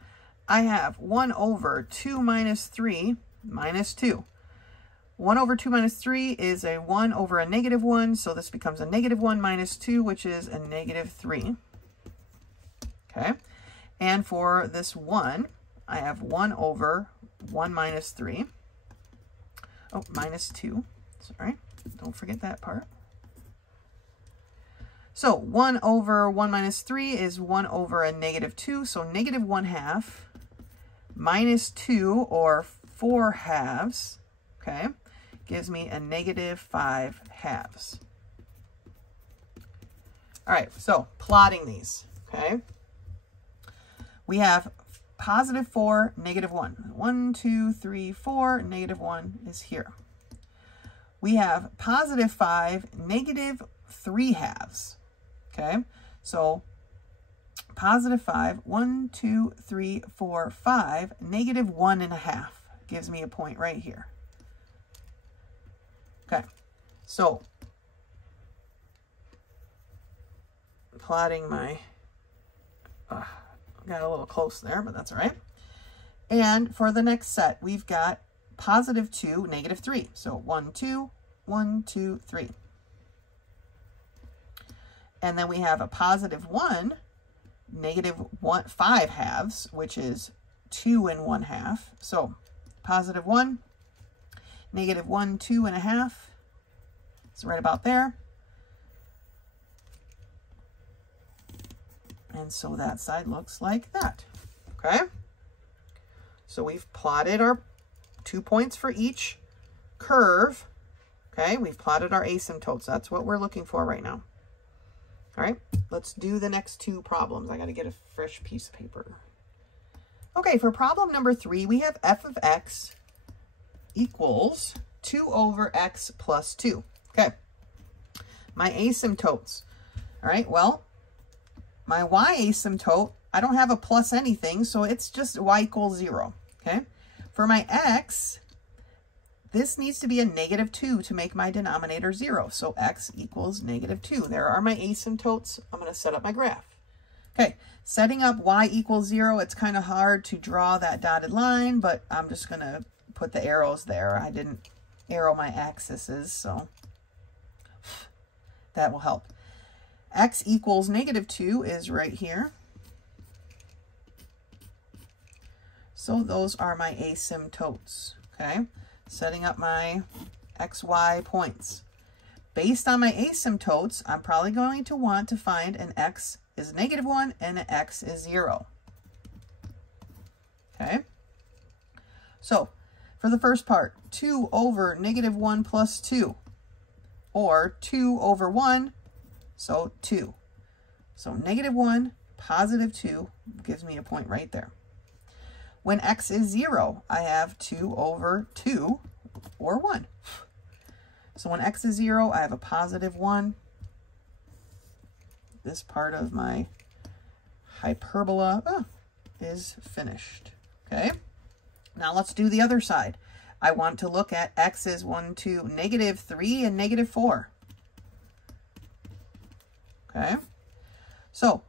I have 1 over 2 minus 3 minus 2. 1 over 2 minus 3 is a 1 over a negative 1, so this becomes a negative 1 minus 2, which is a negative 3. Okay, and for this 1, I have 1 over 1 minus 3. Oh, minus 2. Sorry, don't forget that part. So 1 over 1 minus 3 is 1 over a negative 2, so negative 1/2 minus 2, or 4/2, okay, gives me a negative 5/2. All right, so plotting these, okay, we have positive 4, negative 1. 1, 2, 3, 4, negative 1 is here. We have positive 5, negative 3/2. Okay, so positive 5, 1, 2, 3, 4, 5, negative 1.5 gives me a point right here. Okay, so plotting my, got a little close there, but that's all right. And for the next set, we've got positive 2, negative 3. So 1, 2, 1, 2, 3. And then we have a positive 1, negative 5/2, which is 2 and 1/2. So positive 1, negative 1, 2.5. It's right about there. And so that side looks like that. Okay. So we've plotted our 2 points for each curve. Okay. We've plotted our asymptotes. That's what we're looking for right now. All right, let's do the next 2 problems. I got to get a fresh piece of paper. Okay, for problem number 3, we have f of x equals 2 over x plus 2. Okay, my asymptotes. All right, well, my y asymptote, I don't have a plus anything, so it's just y equals 0. Okay, for my x, this needs to be a -2 to make my denominator 0. So x equals -2. There are my asymptotes. I'm going to set up my graph. Okay, setting up y equals 0, it's kind of hard to draw that dotted line, but I'm just going to put the arrows there. I didn't arrow my axes, so that will help. X equals -2 is right here. So those are my asymptotes, okay? Setting up my XY points. Based on my asymptotes, I'm probably going to want to find an x is -1 and an x is 0. Okay? So, for the first part, 2 over -1 plus 2, or 2 over 1, so 2. So -1, +2 gives me a point right there. When x is 0, I have 2 over 2, or 1. So when x is 0, I have a +1. This part of my hyperbola is finished. Okay, now let's do the other side. I want to look at x is 1, 2, -3 and -4. Okay, so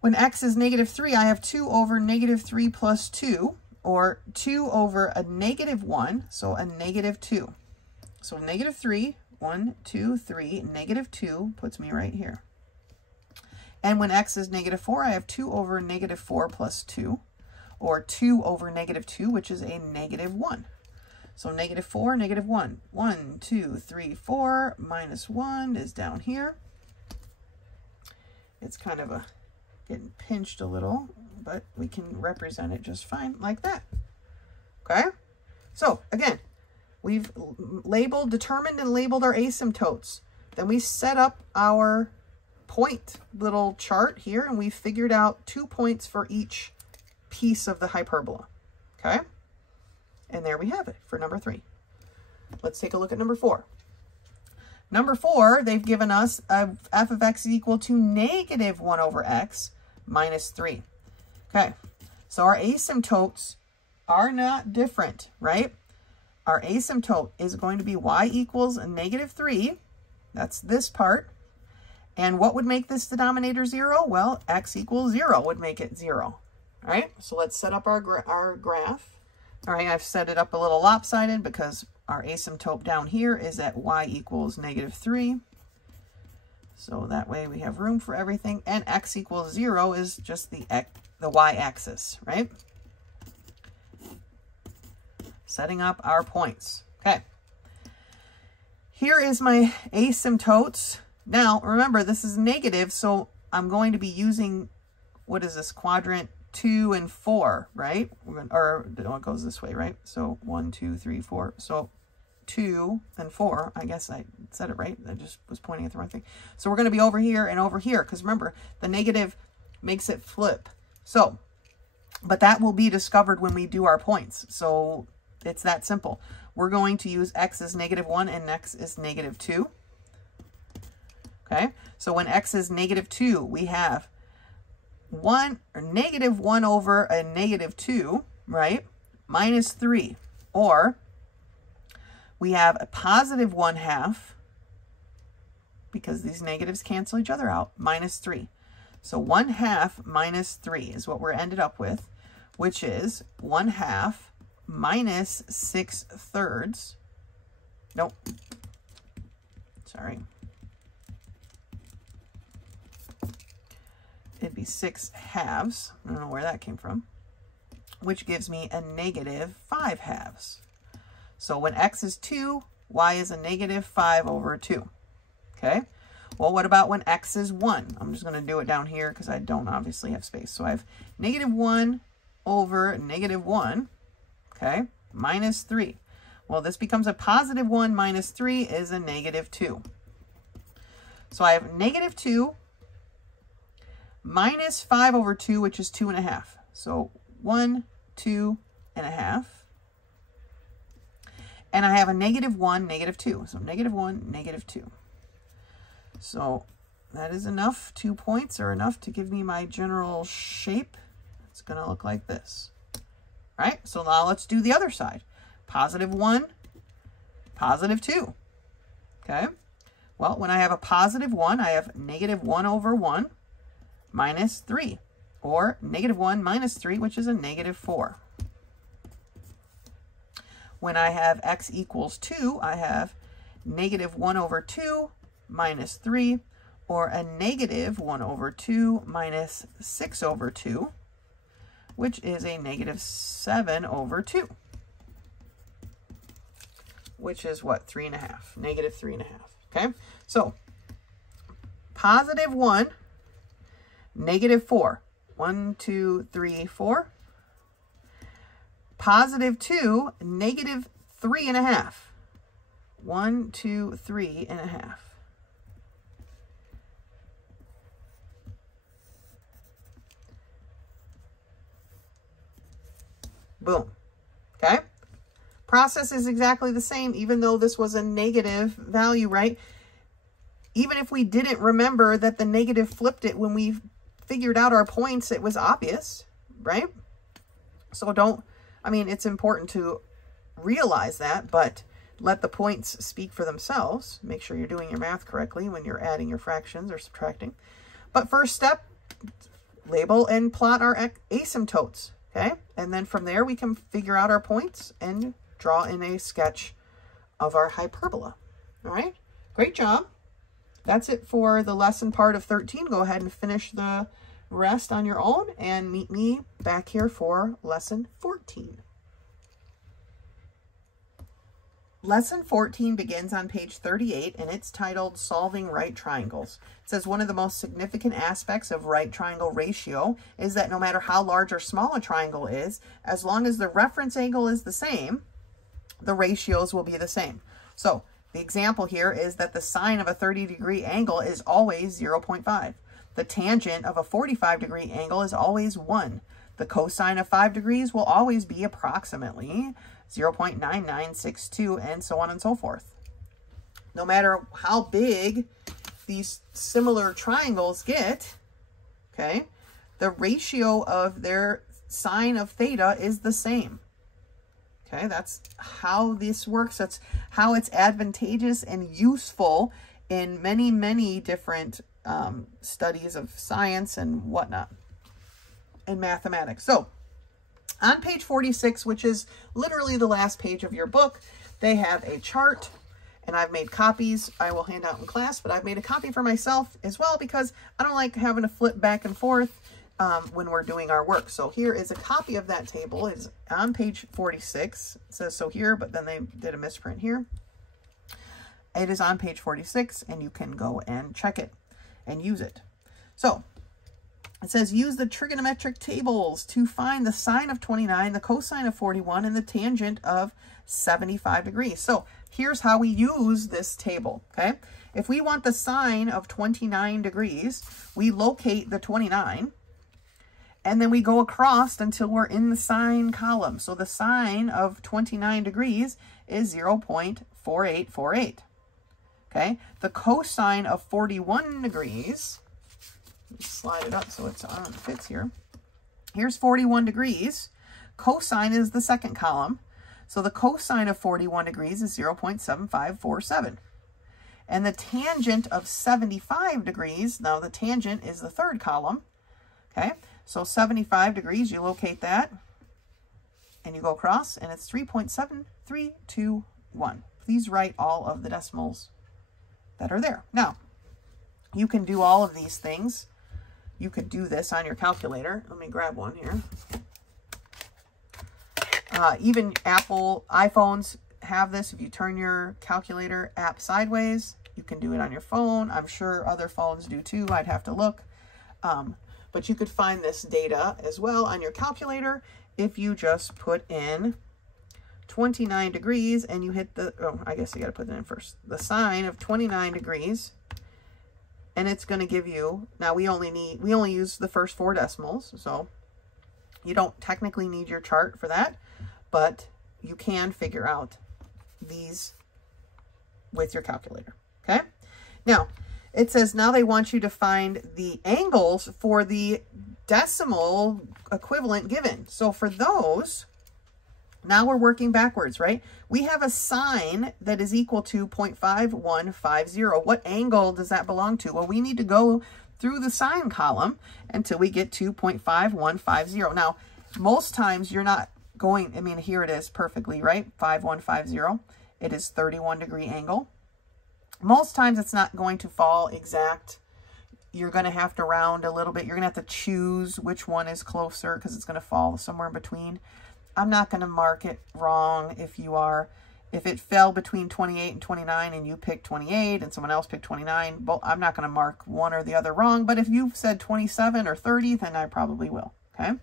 when x is -3, I have 2 over -3 plus 2, or 2 over a -1, so a -2. So -3, 1, 2, 3, -2 puts me right here. And when x is -4, I have 2 over -4 plus 2, or 2 over -2, which is a -1. So -4, -1. 1, 2, 3, 4, -1 is down here. It's kind of getting pinched a little, but we can represent it just fine like that. Okay? So, again, we've determined and labeled our asymptotes. Then we set up our point little chart here, and we figured out 2 points for each piece of the hyperbola. Okay? And there we have it for number 3. Let's take a look at number 4. Number 4, they've given us a f of x is equal to -1 over x minus 3. Okay, so our asymptotes are not different, right? Our asymptote is going to be y equals a -3. That's this part. And what would make this denominator 0? Well, x equals 0 would make it 0. All right, so let's set up our graph. All right, I've set it up a little lopsided because our asymptote down here is at y equals -3. So that way we have room for everything. And x equals 0 is just the y-axis, right? Setting up our points. Okay. Here is my asymptotes. Now, remember, this is negative, so I'm going to be using, what is this, quadrant 2 and 4, right? Or no, it goes this way, right? So 1, 2, 3, 4. So 2 and 4, I guess I said it right. I just was pointing at the wrong thing. So we're going to be over here and over here, because remember, the negative makes it flip. So, but that will be discovered when we do our points. So it's that simple. We're going to use x is -1 and x is -2. Okay, so when x is -2, we have -1 over a -2, right? Minus 3, or we have a +1/2, because these negatives cancel each other out, minus 3. So 1/2 minus 3 is what we're ended up with, which is 1/2 minus 6/3. Nope. Sorry. It'd be 6/2. I don't know where that came from. Which gives me a -5/2. So when x is 2, y is a -5 over 2. Okay? Well, what about when x is 1? I'm just going to do it down here because I don't obviously have space. So I have -1 over -1. Okay? Minus 3. Well, this becomes a +1 minus 3 is a -2. So I have -2 minus 5 over 2, which is 2.5. So 1, 2.5. And I have a -1, -2. So -1, -2. So that is enough. 2 points are enough to give me my general shape. It's going to look like this. All right, so now let's do the other side. +1, +2. Okay, well, when I have a +1, I have -1/1 minus 3, or -1 minus 3, which is a -4. When I have x equals 2, I have -1/2 minus 3, or a -1/2 minus 6/2, which is a -7/2, which is what? 3.5, -3.5. Okay, so +1, -4. 1, 2, 3, 4. +2, -3.5. 1, 2, 3.5. Boom. Okay. Process is exactly the same, even though this was a negative value, right? Even if we didn't remember that the negative flipped it when we figured out our points, it was obvious, right? So it's important to realize that, but let the points speak for themselves. Make sure you're doing your math correctly when you're adding your fractions or subtracting. But first step, label and plot our asymptotes, okay? And then from there, we can figure out our points and draw in a sketch of our hyperbola. All right, great job. That's it for the lesson part of 13. Go ahead and finish the rest on your own and meet me back here for lesson 14. Lesson 14 begins on page 38, and it's titled Solving Right Triangles. It says one of the most significant aspects of right triangle ratio is that no matter how large or small a triangle is, as long as the reference angle is the same, the ratios will be the same. So the example here is that the sine of a 30-degree angle is always 0.5. The tangent of a 45-degree angle is always 1. The cosine of 5 degrees will always be approximately 0.9962, and so on and so forth. No matter how big these similar triangles get, okay, the ratio of their sine of theta is the same. Okay, that's how this works. That's how it's advantageous and useful in many, many different studies of science and whatnot, and mathematics. So on page 46, which is literally the last page of your book, they have a chart, and I've made copies I will hand out in class, but I've made a copy for myself as well because I don't like having to flip back and forth when we're doing our work. So here is a copy of that table. It's on page 46. It says so here, but then they did a misprint here. It is on page 46, and you can go and check it and use it. So it says use the trigonometric tables to find the sine of 29, the cosine of 41, and the tangent of 75 degrees. So here's how we use this table, okay? If we want the sine of 29 degrees, we locate the 29, and then we go across until we're in the sine column. So the sine of 29 degrees is 0.4848, okay? The cosine of 41 degrees, slide it up so it fits here. Here's 41 degrees. Cosine is the second column. So the cosine of 41 degrees is 0.7547. And the tangent of 75 degrees, now the tangent is the third column. Okay, so 75 degrees, you locate that, and you go across, and it's 3.7321. Please write all of the decimals that are there. Now, you can do all of these things. You could do this on your calculator. Let me grab one here. Even Apple iPhones have this. If you turn your calculator app sideways, you can do it on your phone. I'm sure other phones do too. I'd have to look. But you could find this data as well on your calculator if you just put in 29 degrees and you hit the, oh, I guess you got to put it in first, the sine of 29 degrees. And it's going to give you, now we only use the first 4 decimals, so you don't technically need your chart for that, but you can figure out these with your calculator, okay? Now, it says now they want you to find the angles for the decimal equivalent given. So for those, now we're working backwards, right? We have a sign that is equal to 0.5150. What angle does that belong to? Well, we need to go through the sign column until we get to 0.5150. Now, most times you're not going, I mean, here it is perfectly, right? 5150. It is 31-degree angle. Most times it's not going to fall exact. You're going to have to round a little bit. You're going to have to choose which one is closer because it's going to fall somewhere in between. I'm not going to mark it wrong if you are. If it fell between 28 and 29 and you picked 28 and someone else picked 29, well, I'm not going to mark one or the other wrong. But if you've said 27 or 30, then I probably will, okay?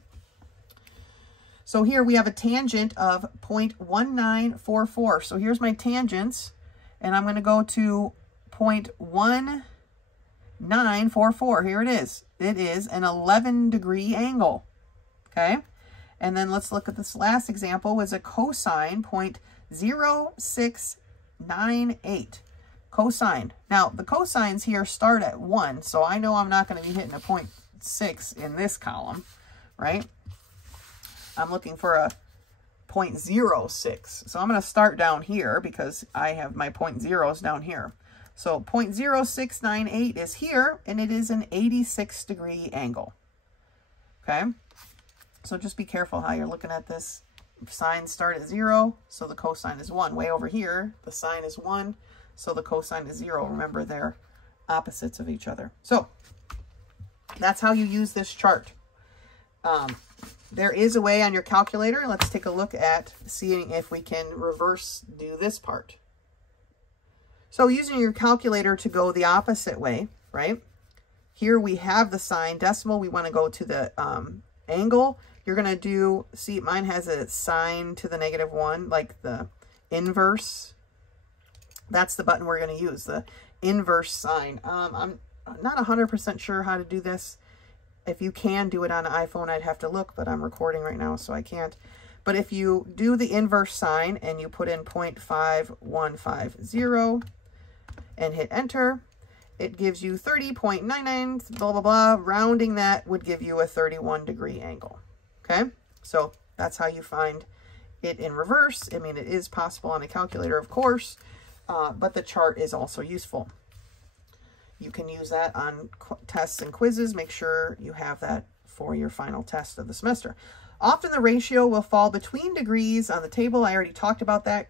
So here we have a tangent of 0.1944. So here's my tangents, and I'm going to go to 0.1944. Here it is. It is an 11-degree angle, okay? And then let's look at this last example, was a cosine 0.0698. Cosine. Now, the cosines here start at 1, so I know I'm not going to be hitting a 0.6 in this column, right? I'm looking for a 0.06. So I'm going to start down here because I have my 0.0s down here. So 0.0698 is here, and it is an 86-degree angle, okay? So just be careful how you're looking at this. Sines start at 0, so the cosine is 1. Way over here, the sine is 1, so the cosine is 0. Remember, they're opposites of each other. So that's how you use this chart. There is a way on your calculator. Let's take a look at seeing if we can reverse do this part. So using your calculator to go the opposite way, right? Here we have the sign decimal. We want to go to the angle. You're going to do, see, mine has a sign to the -1, like the inverse. That's the button we're going to use, the inverse sign. I'm not 100% sure how to do this. If you can do it on an iPhone, I'd have to look, but I'm recording right now, so I can't. But if you do the inverse sign and you put in 0.5150 and hit enter, it gives you 30.99, blah, blah, blah. Rounding that would give you a 31-degree angle. Okay, so that's how you find it in reverse. I mean, it is possible on a calculator, of course, but the chart is also useful. You can use that on tests and quizzes. Make sure you have that for your final test of the semester. Often the ratio will fall between degrees on the table. I already talked about that.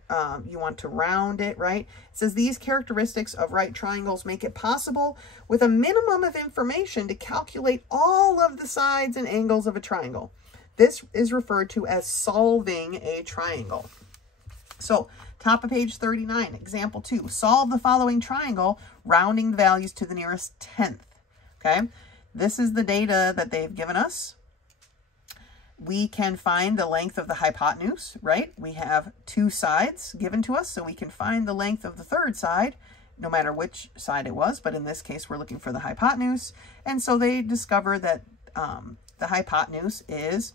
You want to round it, right? It says these characteristics of right triangles make it possible with a minimum of information to calculate all of the sides and angles of a triangle. This is referred to as solving a triangle. So, top of page 39, example 2. Solve the following triangle, rounding the values to the nearest tenth. Okay, this is the data that they've given us. We can find the length of the hypotenuse, right? We have 2 sides given to us, so we can find the length of the third side, no matter which side it was, but in this case, we're looking for the hypotenuse. And so they discover that the hypotenuse is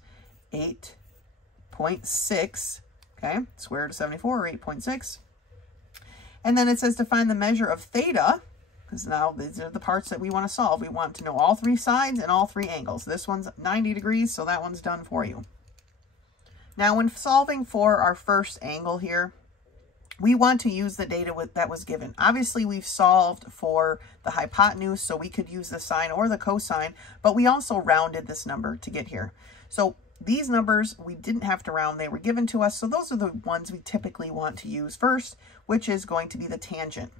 8.6, okay? Square root of 74, or 8.6. And then it says to find the measure of theta, because now these are the parts that we want to solve. We want to know all 3 sides and all 3 angles. This one's 90 degrees, so that one's done for you. Now, when solving for our first angle here, we want to use the data that was given. Obviously, we've solved for the hypotenuse, so we could use the sine or the cosine, but we also rounded this number to get here. So these numbers, we didn't have to round. They were given to us, so those are the ones we typically want to use first, which is going to be the tangent.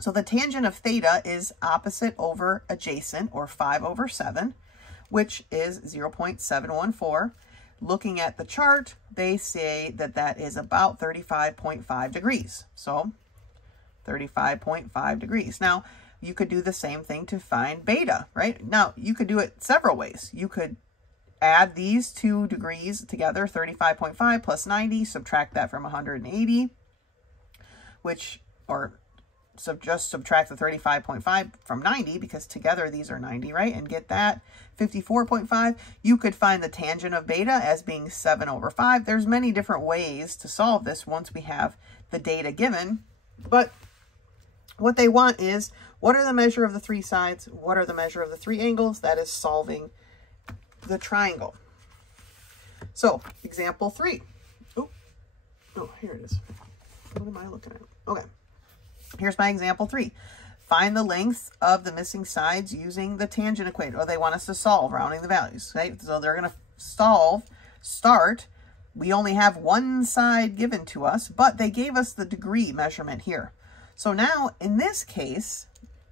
So the tangent of theta is opposite over adjacent, or 5/7, which is 0.714. Looking at the chart, they say that that is about 35.5 degrees. So 35.5 degrees. Now, you could do the same thing to find beta, right? Now, you could do it several ways. You could add these 2 degrees together, 35.5 plus 90, subtract that from 180, which, or just subtract the 35.5 from 90, because together these are 90, right? And get that 54.5. You could find the tangent of beta as being 7/5. There's many different ways to solve this once we have the data given. But what they want is, what are the measure of the three sides? What are the measure of the three angles? That is solving the triangle. So, example 3. Oh, here it is. What am I looking at? Okay. Here's my example 3. Find the lengths of the missing sides using the tangent equation. Or they want us to solve, rounding the values. Right? So they're going to start. We only have one side given to us, but they gave us the degree measurement here. So now, in this case,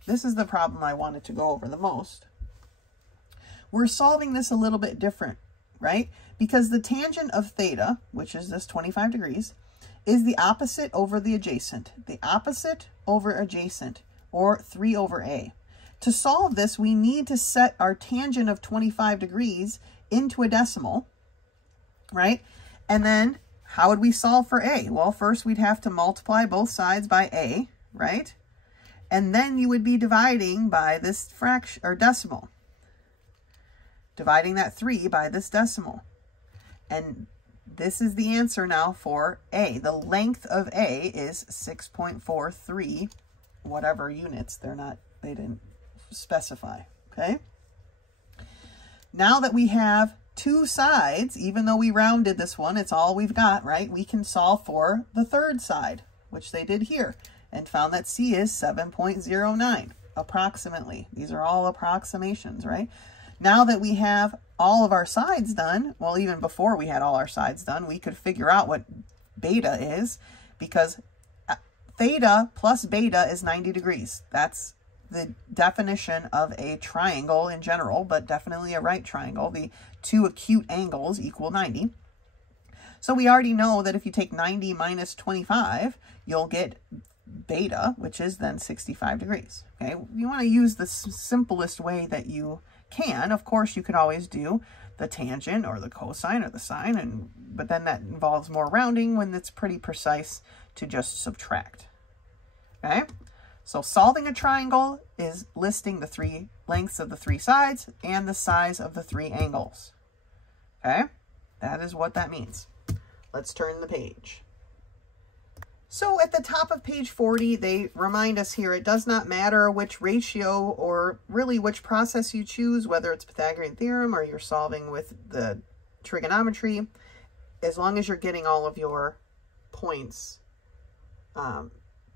this is the problem I wanted to go over the most. We're solving this a little bit different, right? Because the tangent of theta, which is this 25 degrees, is the opposite over the adjacent. The opposite over adjacent, or 3 over a. To solve this, we need to set our tangent of 25 degrees into a decimal, right? And then, how would we solve for a? Well, first we'd have to multiply both sides by a, right? And then you would be dividing by this fraction or decimal. Dividing that 3 by this decimal. And this is the answer now for a. The length of a is 6.43, whatever units. They didn't specify, okay? Now that we have two sides, even though we rounded this one, it's all we've got, right? We can solve for the third side, which they did here, and found that C is 7.09, approximately. These are all approximations, right? Now that we have all of our sides done, well, even before we had all our sides done, we could figure out what beta is, because theta plus beta is 90 degrees. That's the definition of a triangle in general, but definitely a right triangle. The two acute angles equal 90. So we already know that if you take 90 minus 25, you'll get beta, which is then 65 degrees. Okay, you want to use the simplest way that you can. Of course, you could always do the tangent or the cosine or the sine, but then that involves more rounding when it's pretty precise to just subtract. Okay, so solving a triangle is listing the three lengths of the three sides and the size of the three angles. Okay, that is what that means. Let's turn the page. So at the top of page 40, they remind us here, it does not matter which ratio or really which process you choose, whether it's Pythagorean theorem or you're solving with the trigonometry, as long as you're getting all of your points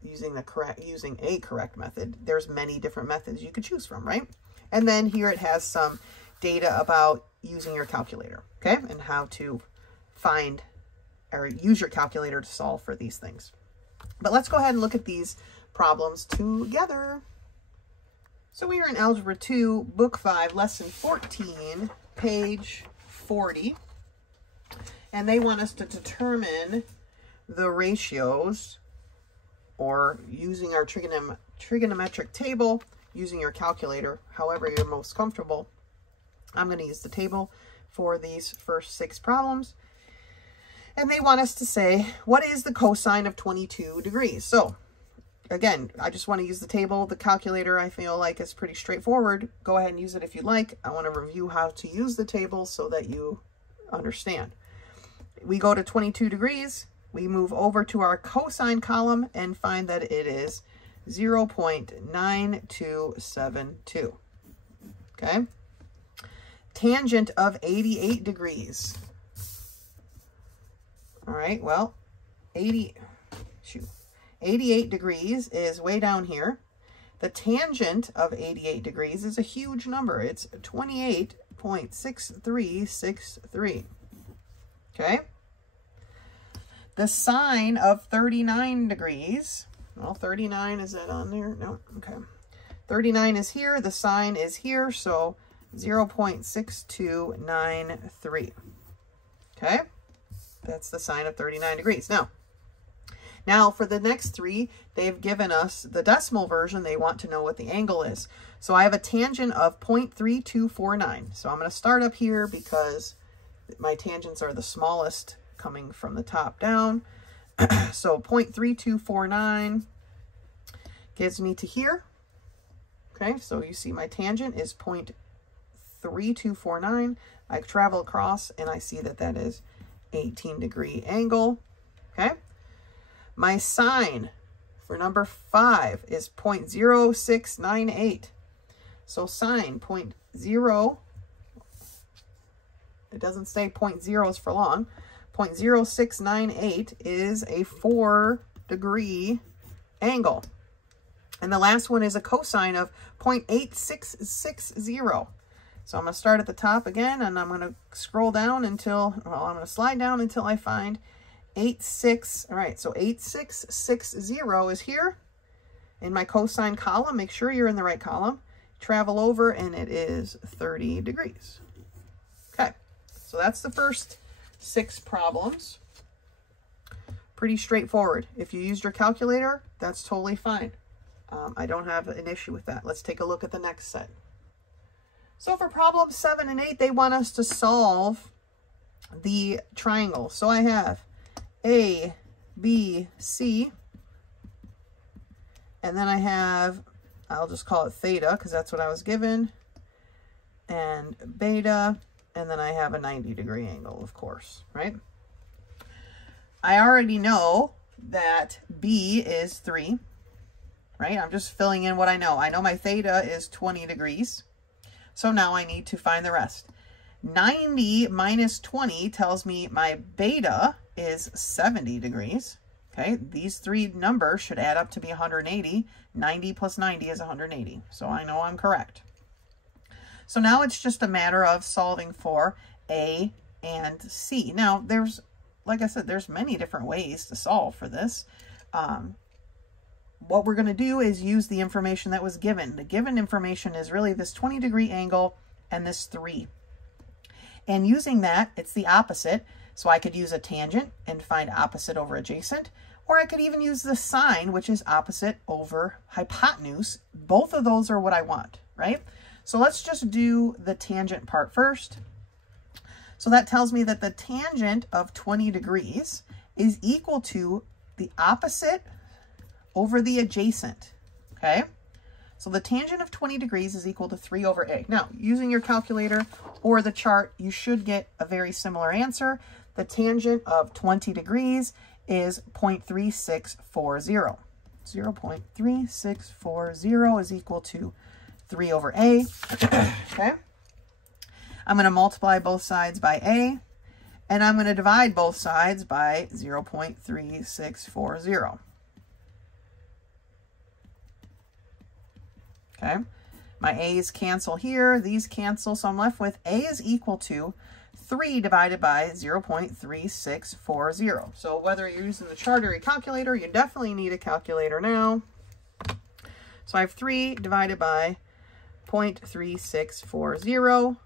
using a correct method. There's many different methods you could choose from, right? And then here it has some data about using your calculator, okay? And how to find or use your calculator to solve for these things. But let's go ahead and look at these problems together. So we are in Algebra 2, Book 5, Lesson 14, page 40. And they want us to determine the ratios, or using our trigonometric table, using your calculator, however you're most comfortable. I'm going to use the table for these first 6 problems. And they want us to say, what is the cosine of 22 degrees? So, again, I just want to use the table. The calculator, I feel like, is pretty straightforward. Go ahead and use it if you like. I want to review how to use the table so that you understand. We go to 22 degrees. We move over to our cosine column and find that it is 0.9272. Okay? Tangent of 88 degrees. All right, well, 88 degrees is way down here. The tangent of 88 degrees is a huge number. It's 28.6363. Okay? The sine of 39 degrees, well, 39, is that on there? No, okay. 39 is here, the sine is here, so 0.6293. Okay? That's the sine of 39 degrees. Now for the next 3, they've given us the decimal version. They want to know what the angle is. So I have a tangent of 0.3249. So I'm going to start up here because my tangents are the smallest coming from the top down. So 0.3249 gives me to here. Okay, so you see my tangent is 0.3249. I travel across and I see that that is 18-degree angle. Okay, My sine for number 5 is 0.0698. So sine 0.0, it doesn't say 0.0s for long, 0.0698 is a 4-degree angle. And the last one is a cosine of 0.8660. So I'm going to start at the top again, and I'm going to scroll down until, well, I'm going to slide down until I find 86. All right, so 8660 is here in my cosine column. Make sure you're in the right column. Travel over, and it is 30 degrees. Okay, so that's the first 6 problems. Pretty straightforward. If you used your calculator, that's totally fine. I don't have an issue with that. Let's take a look at the next set. So for problems 7 and 8, they want us to solve the triangle. So I have A, B, C, and then I have, I'll just call it theta because that's what I was given, and beta, and then I have a 90-degree angle, of course, right? I already know that B is 3, right? I'm just filling in what I know. I know my theta is 20 degrees. So now I need to find the rest. 90 minus 20 tells me my beta is 70 degrees. Okay, these 3 numbers should add up to be 180. 90 plus 90 is 180. So I know I'm correct. So now it's just a matter of solving for A and C. Now, there's, like I said, there's many different ways to solve for this. What we're going to do is use the information that was given. The given information is really this 20-degree angle and this 3. And using that, it's the opposite. So I could use a tangent and find opposite over adjacent. Or I could even use the sine, which is opposite over hypotenuse. Both of those are what I want, right? So let's just do the tangent part first. So that tells me that the tangent of 20 degrees is equal to the opposite over the adjacent, okay? So the tangent of 20 degrees is equal to 3 over A. Now, using your calculator or the chart, you should get a very similar answer. The tangent of 20 degrees is 0.3640. 0.3640 is equal to 3 over A, okay? I'm going to multiply both sides by A, and I'm going to divide both sides by 0.3640. Okay, my A's cancel here, these cancel, so I'm left with A is equal to 3 divided by 0.3640. So whether you're using the chart or your calculator, you definitely need a calculator now. So I have 3 divided by 0.3640,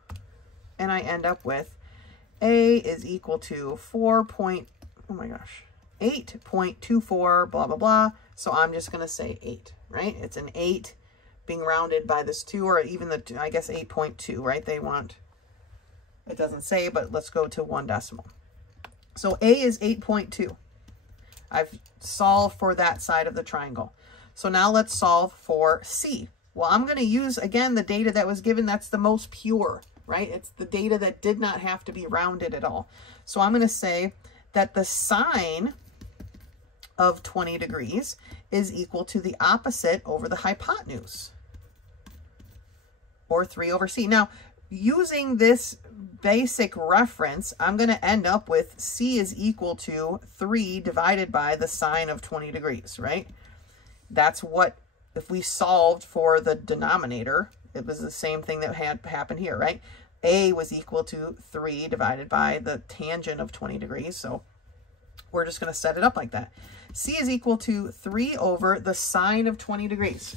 and I end up with A is equal to 8.24, blah, blah, blah. So I'm just going to say 8, right? It's an 8 being rounded by this 2, or even the, I guess, 8.2, right? They want, it doesn't say, but let's go to 1 decimal. So A is 8.2. I've solved for that side of the triangle. So now let's solve for C. Well, I'm going to use, again, the data that was given. That's the most pure, right? It's the data that did not have to be rounded at all. So I'm going to say that the sine of 20 degrees is equal to the opposite over the hypotenuse, or 3 over C. Now, using this basic reference, I'm going to end up with C is equal to 3 divided by the sine of 20 degrees, right? That's what, if we solved for the denominator, it was the same thing that had happened here, right? A was equal to 3 divided by the tangent of 20 degrees, so we're just going to set it up like that. C is equal to 3 over the sine of 20 degrees.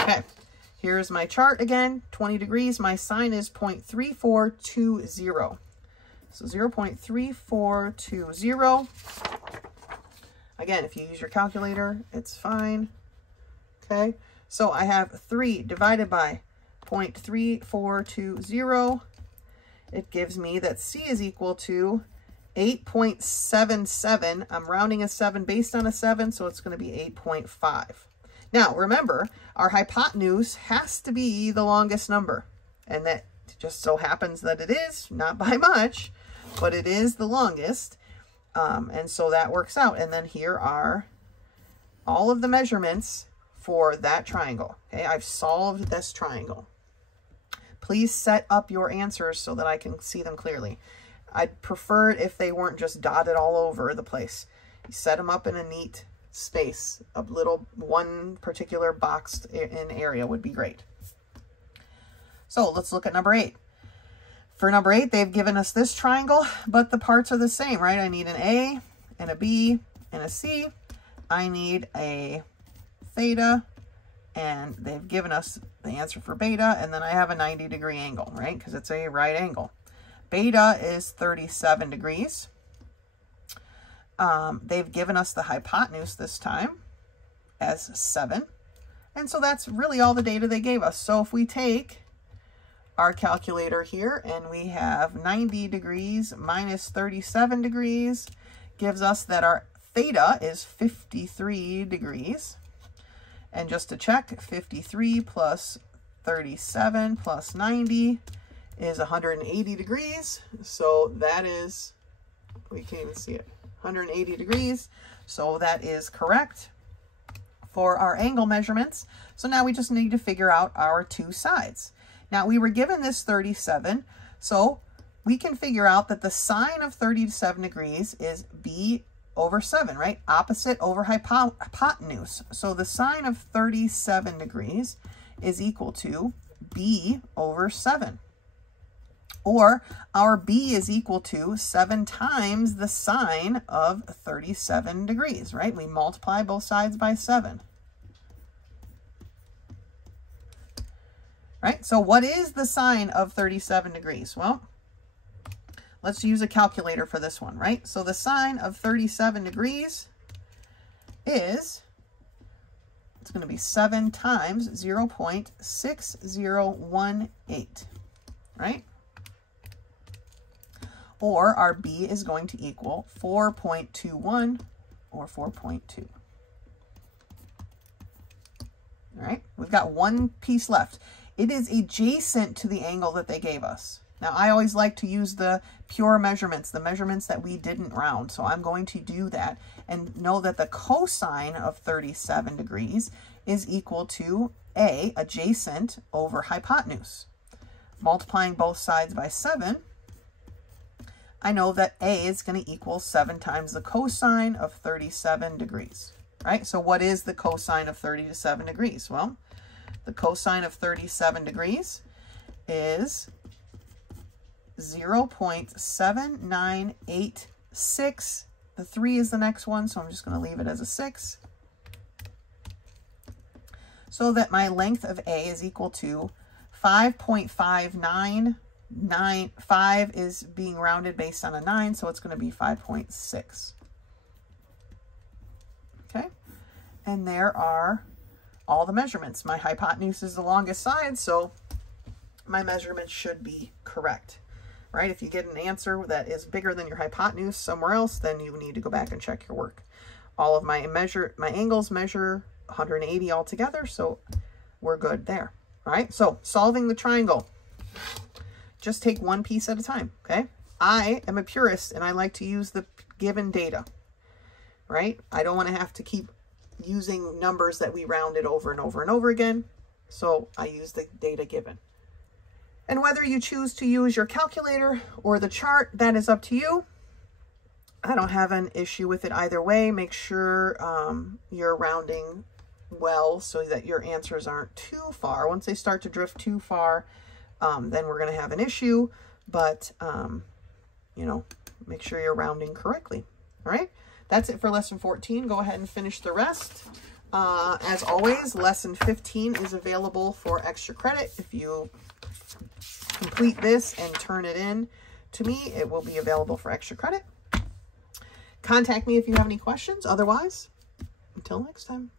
Okay, here's my chart again, 20 degrees. My sine is 0.3420. So 0.3420. Again, if you use your calculator, it's fine. Okay, so I have 3 divided by 0.3420. It gives me that C is equal to 8.77. I'm rounding a 7 based on a 7, so it's going to be 8.5. Now, remember, our hypotenuse has to be the longest number, and that just so happens that it is, not by much, but it is the longest, and so that works out. And then here are all of the measurements for that triangle. Okay, I've solved this triangle. Please set up your answers so that I can see them clearly. I'd prefer it if they weren't just dotted all over the place. You set them up in a neat space. A little one particular boxed in area would be great. So let's look at number 8. For number 8, they've given us this triangle, but the parts are the same, right? I need an A and a B and a C. I need a theta, and they've given us the answer for beta, and then I have a 90-degree angle, right? Because it's a right angle. Beta is 37 degrees. They've given us the hypotenuse this time as 7. And so that's really all the data they gave us. So if we take our calculator here and we have 90 degrees minus 37 degrees, gives us that our theta is 53 degrees. And just to check, 53 plus 37 plus 90 is 180 degrees. So that is, we can't even see it, 180 degrees. So that is correct for our angle measurements. So now we just need to figure out our two sides. Now we were given this 37, so we can figure out that the sine of 37 degrees is b over 7, right? Opposite over hypotenuse. So the sine of 37 degrees is equal to b over 7. Or our b is equal to 7 times the sine of 37 degrees, right? We multiply both sides by 7. Right? So what is the sine of 37 degrees? Well, let's use a calculator for this one, right? So the sine of 37 degrees is, it's going to be 7 times 0.6018, right? Or our b is going to equal 4.21 or 4.2. All right, we've got one piece left. It is adjacent to the angle that they gave us. Now, I always like to use the pure measurements, the measurements that we didn't round. So I'm going to do that and know that the cosine of 37 degrees is equal to A, adjacent, over hypotenuse. Multiplying both sides by 7, I know that A is going to equal 7 times the cosine of 37 degrees, right? So what is the cosine of 37 degrees? Well, the cosine of 37 degrees is 0.7986. The 3 is the next one, so I'm just going to leave it as a 6. So that my length of A is equal to 5.599. Is being rounded based on a 9, so it's going to be 5.6. Okay, and there are all the measurements. My hypotenuse is the longest side, so my measurements should be correct, right? If you get an answer that is bigger than your hypotenuse somewhere else, then you need to go back and check your work. All of my angles measure 180 altogether, so we're good there. All right, so solving the triangle. Just take one piece at a time, okay? I am a purist, and I like to use the given data, right? I don't want to have to keep using numbers that we rounded over and over and over again. So I use the data given. And whether you choose to use your calculator or the chart, that is up to you. I don't have an issue with it either way. Make sure you're rounding well so that your answers aren't too far. Once they start to drift too far, then we're going to have an issue. But, you know, make sure you're rounding correctly. All right. That's it for lesson 14. Go ahead and finish the rest. As always, lesson 15 is available for extra credit. If you complete this and turn it in to me, it will be available for extra credit. Contact me if you have any questions. Otherwise, until next time.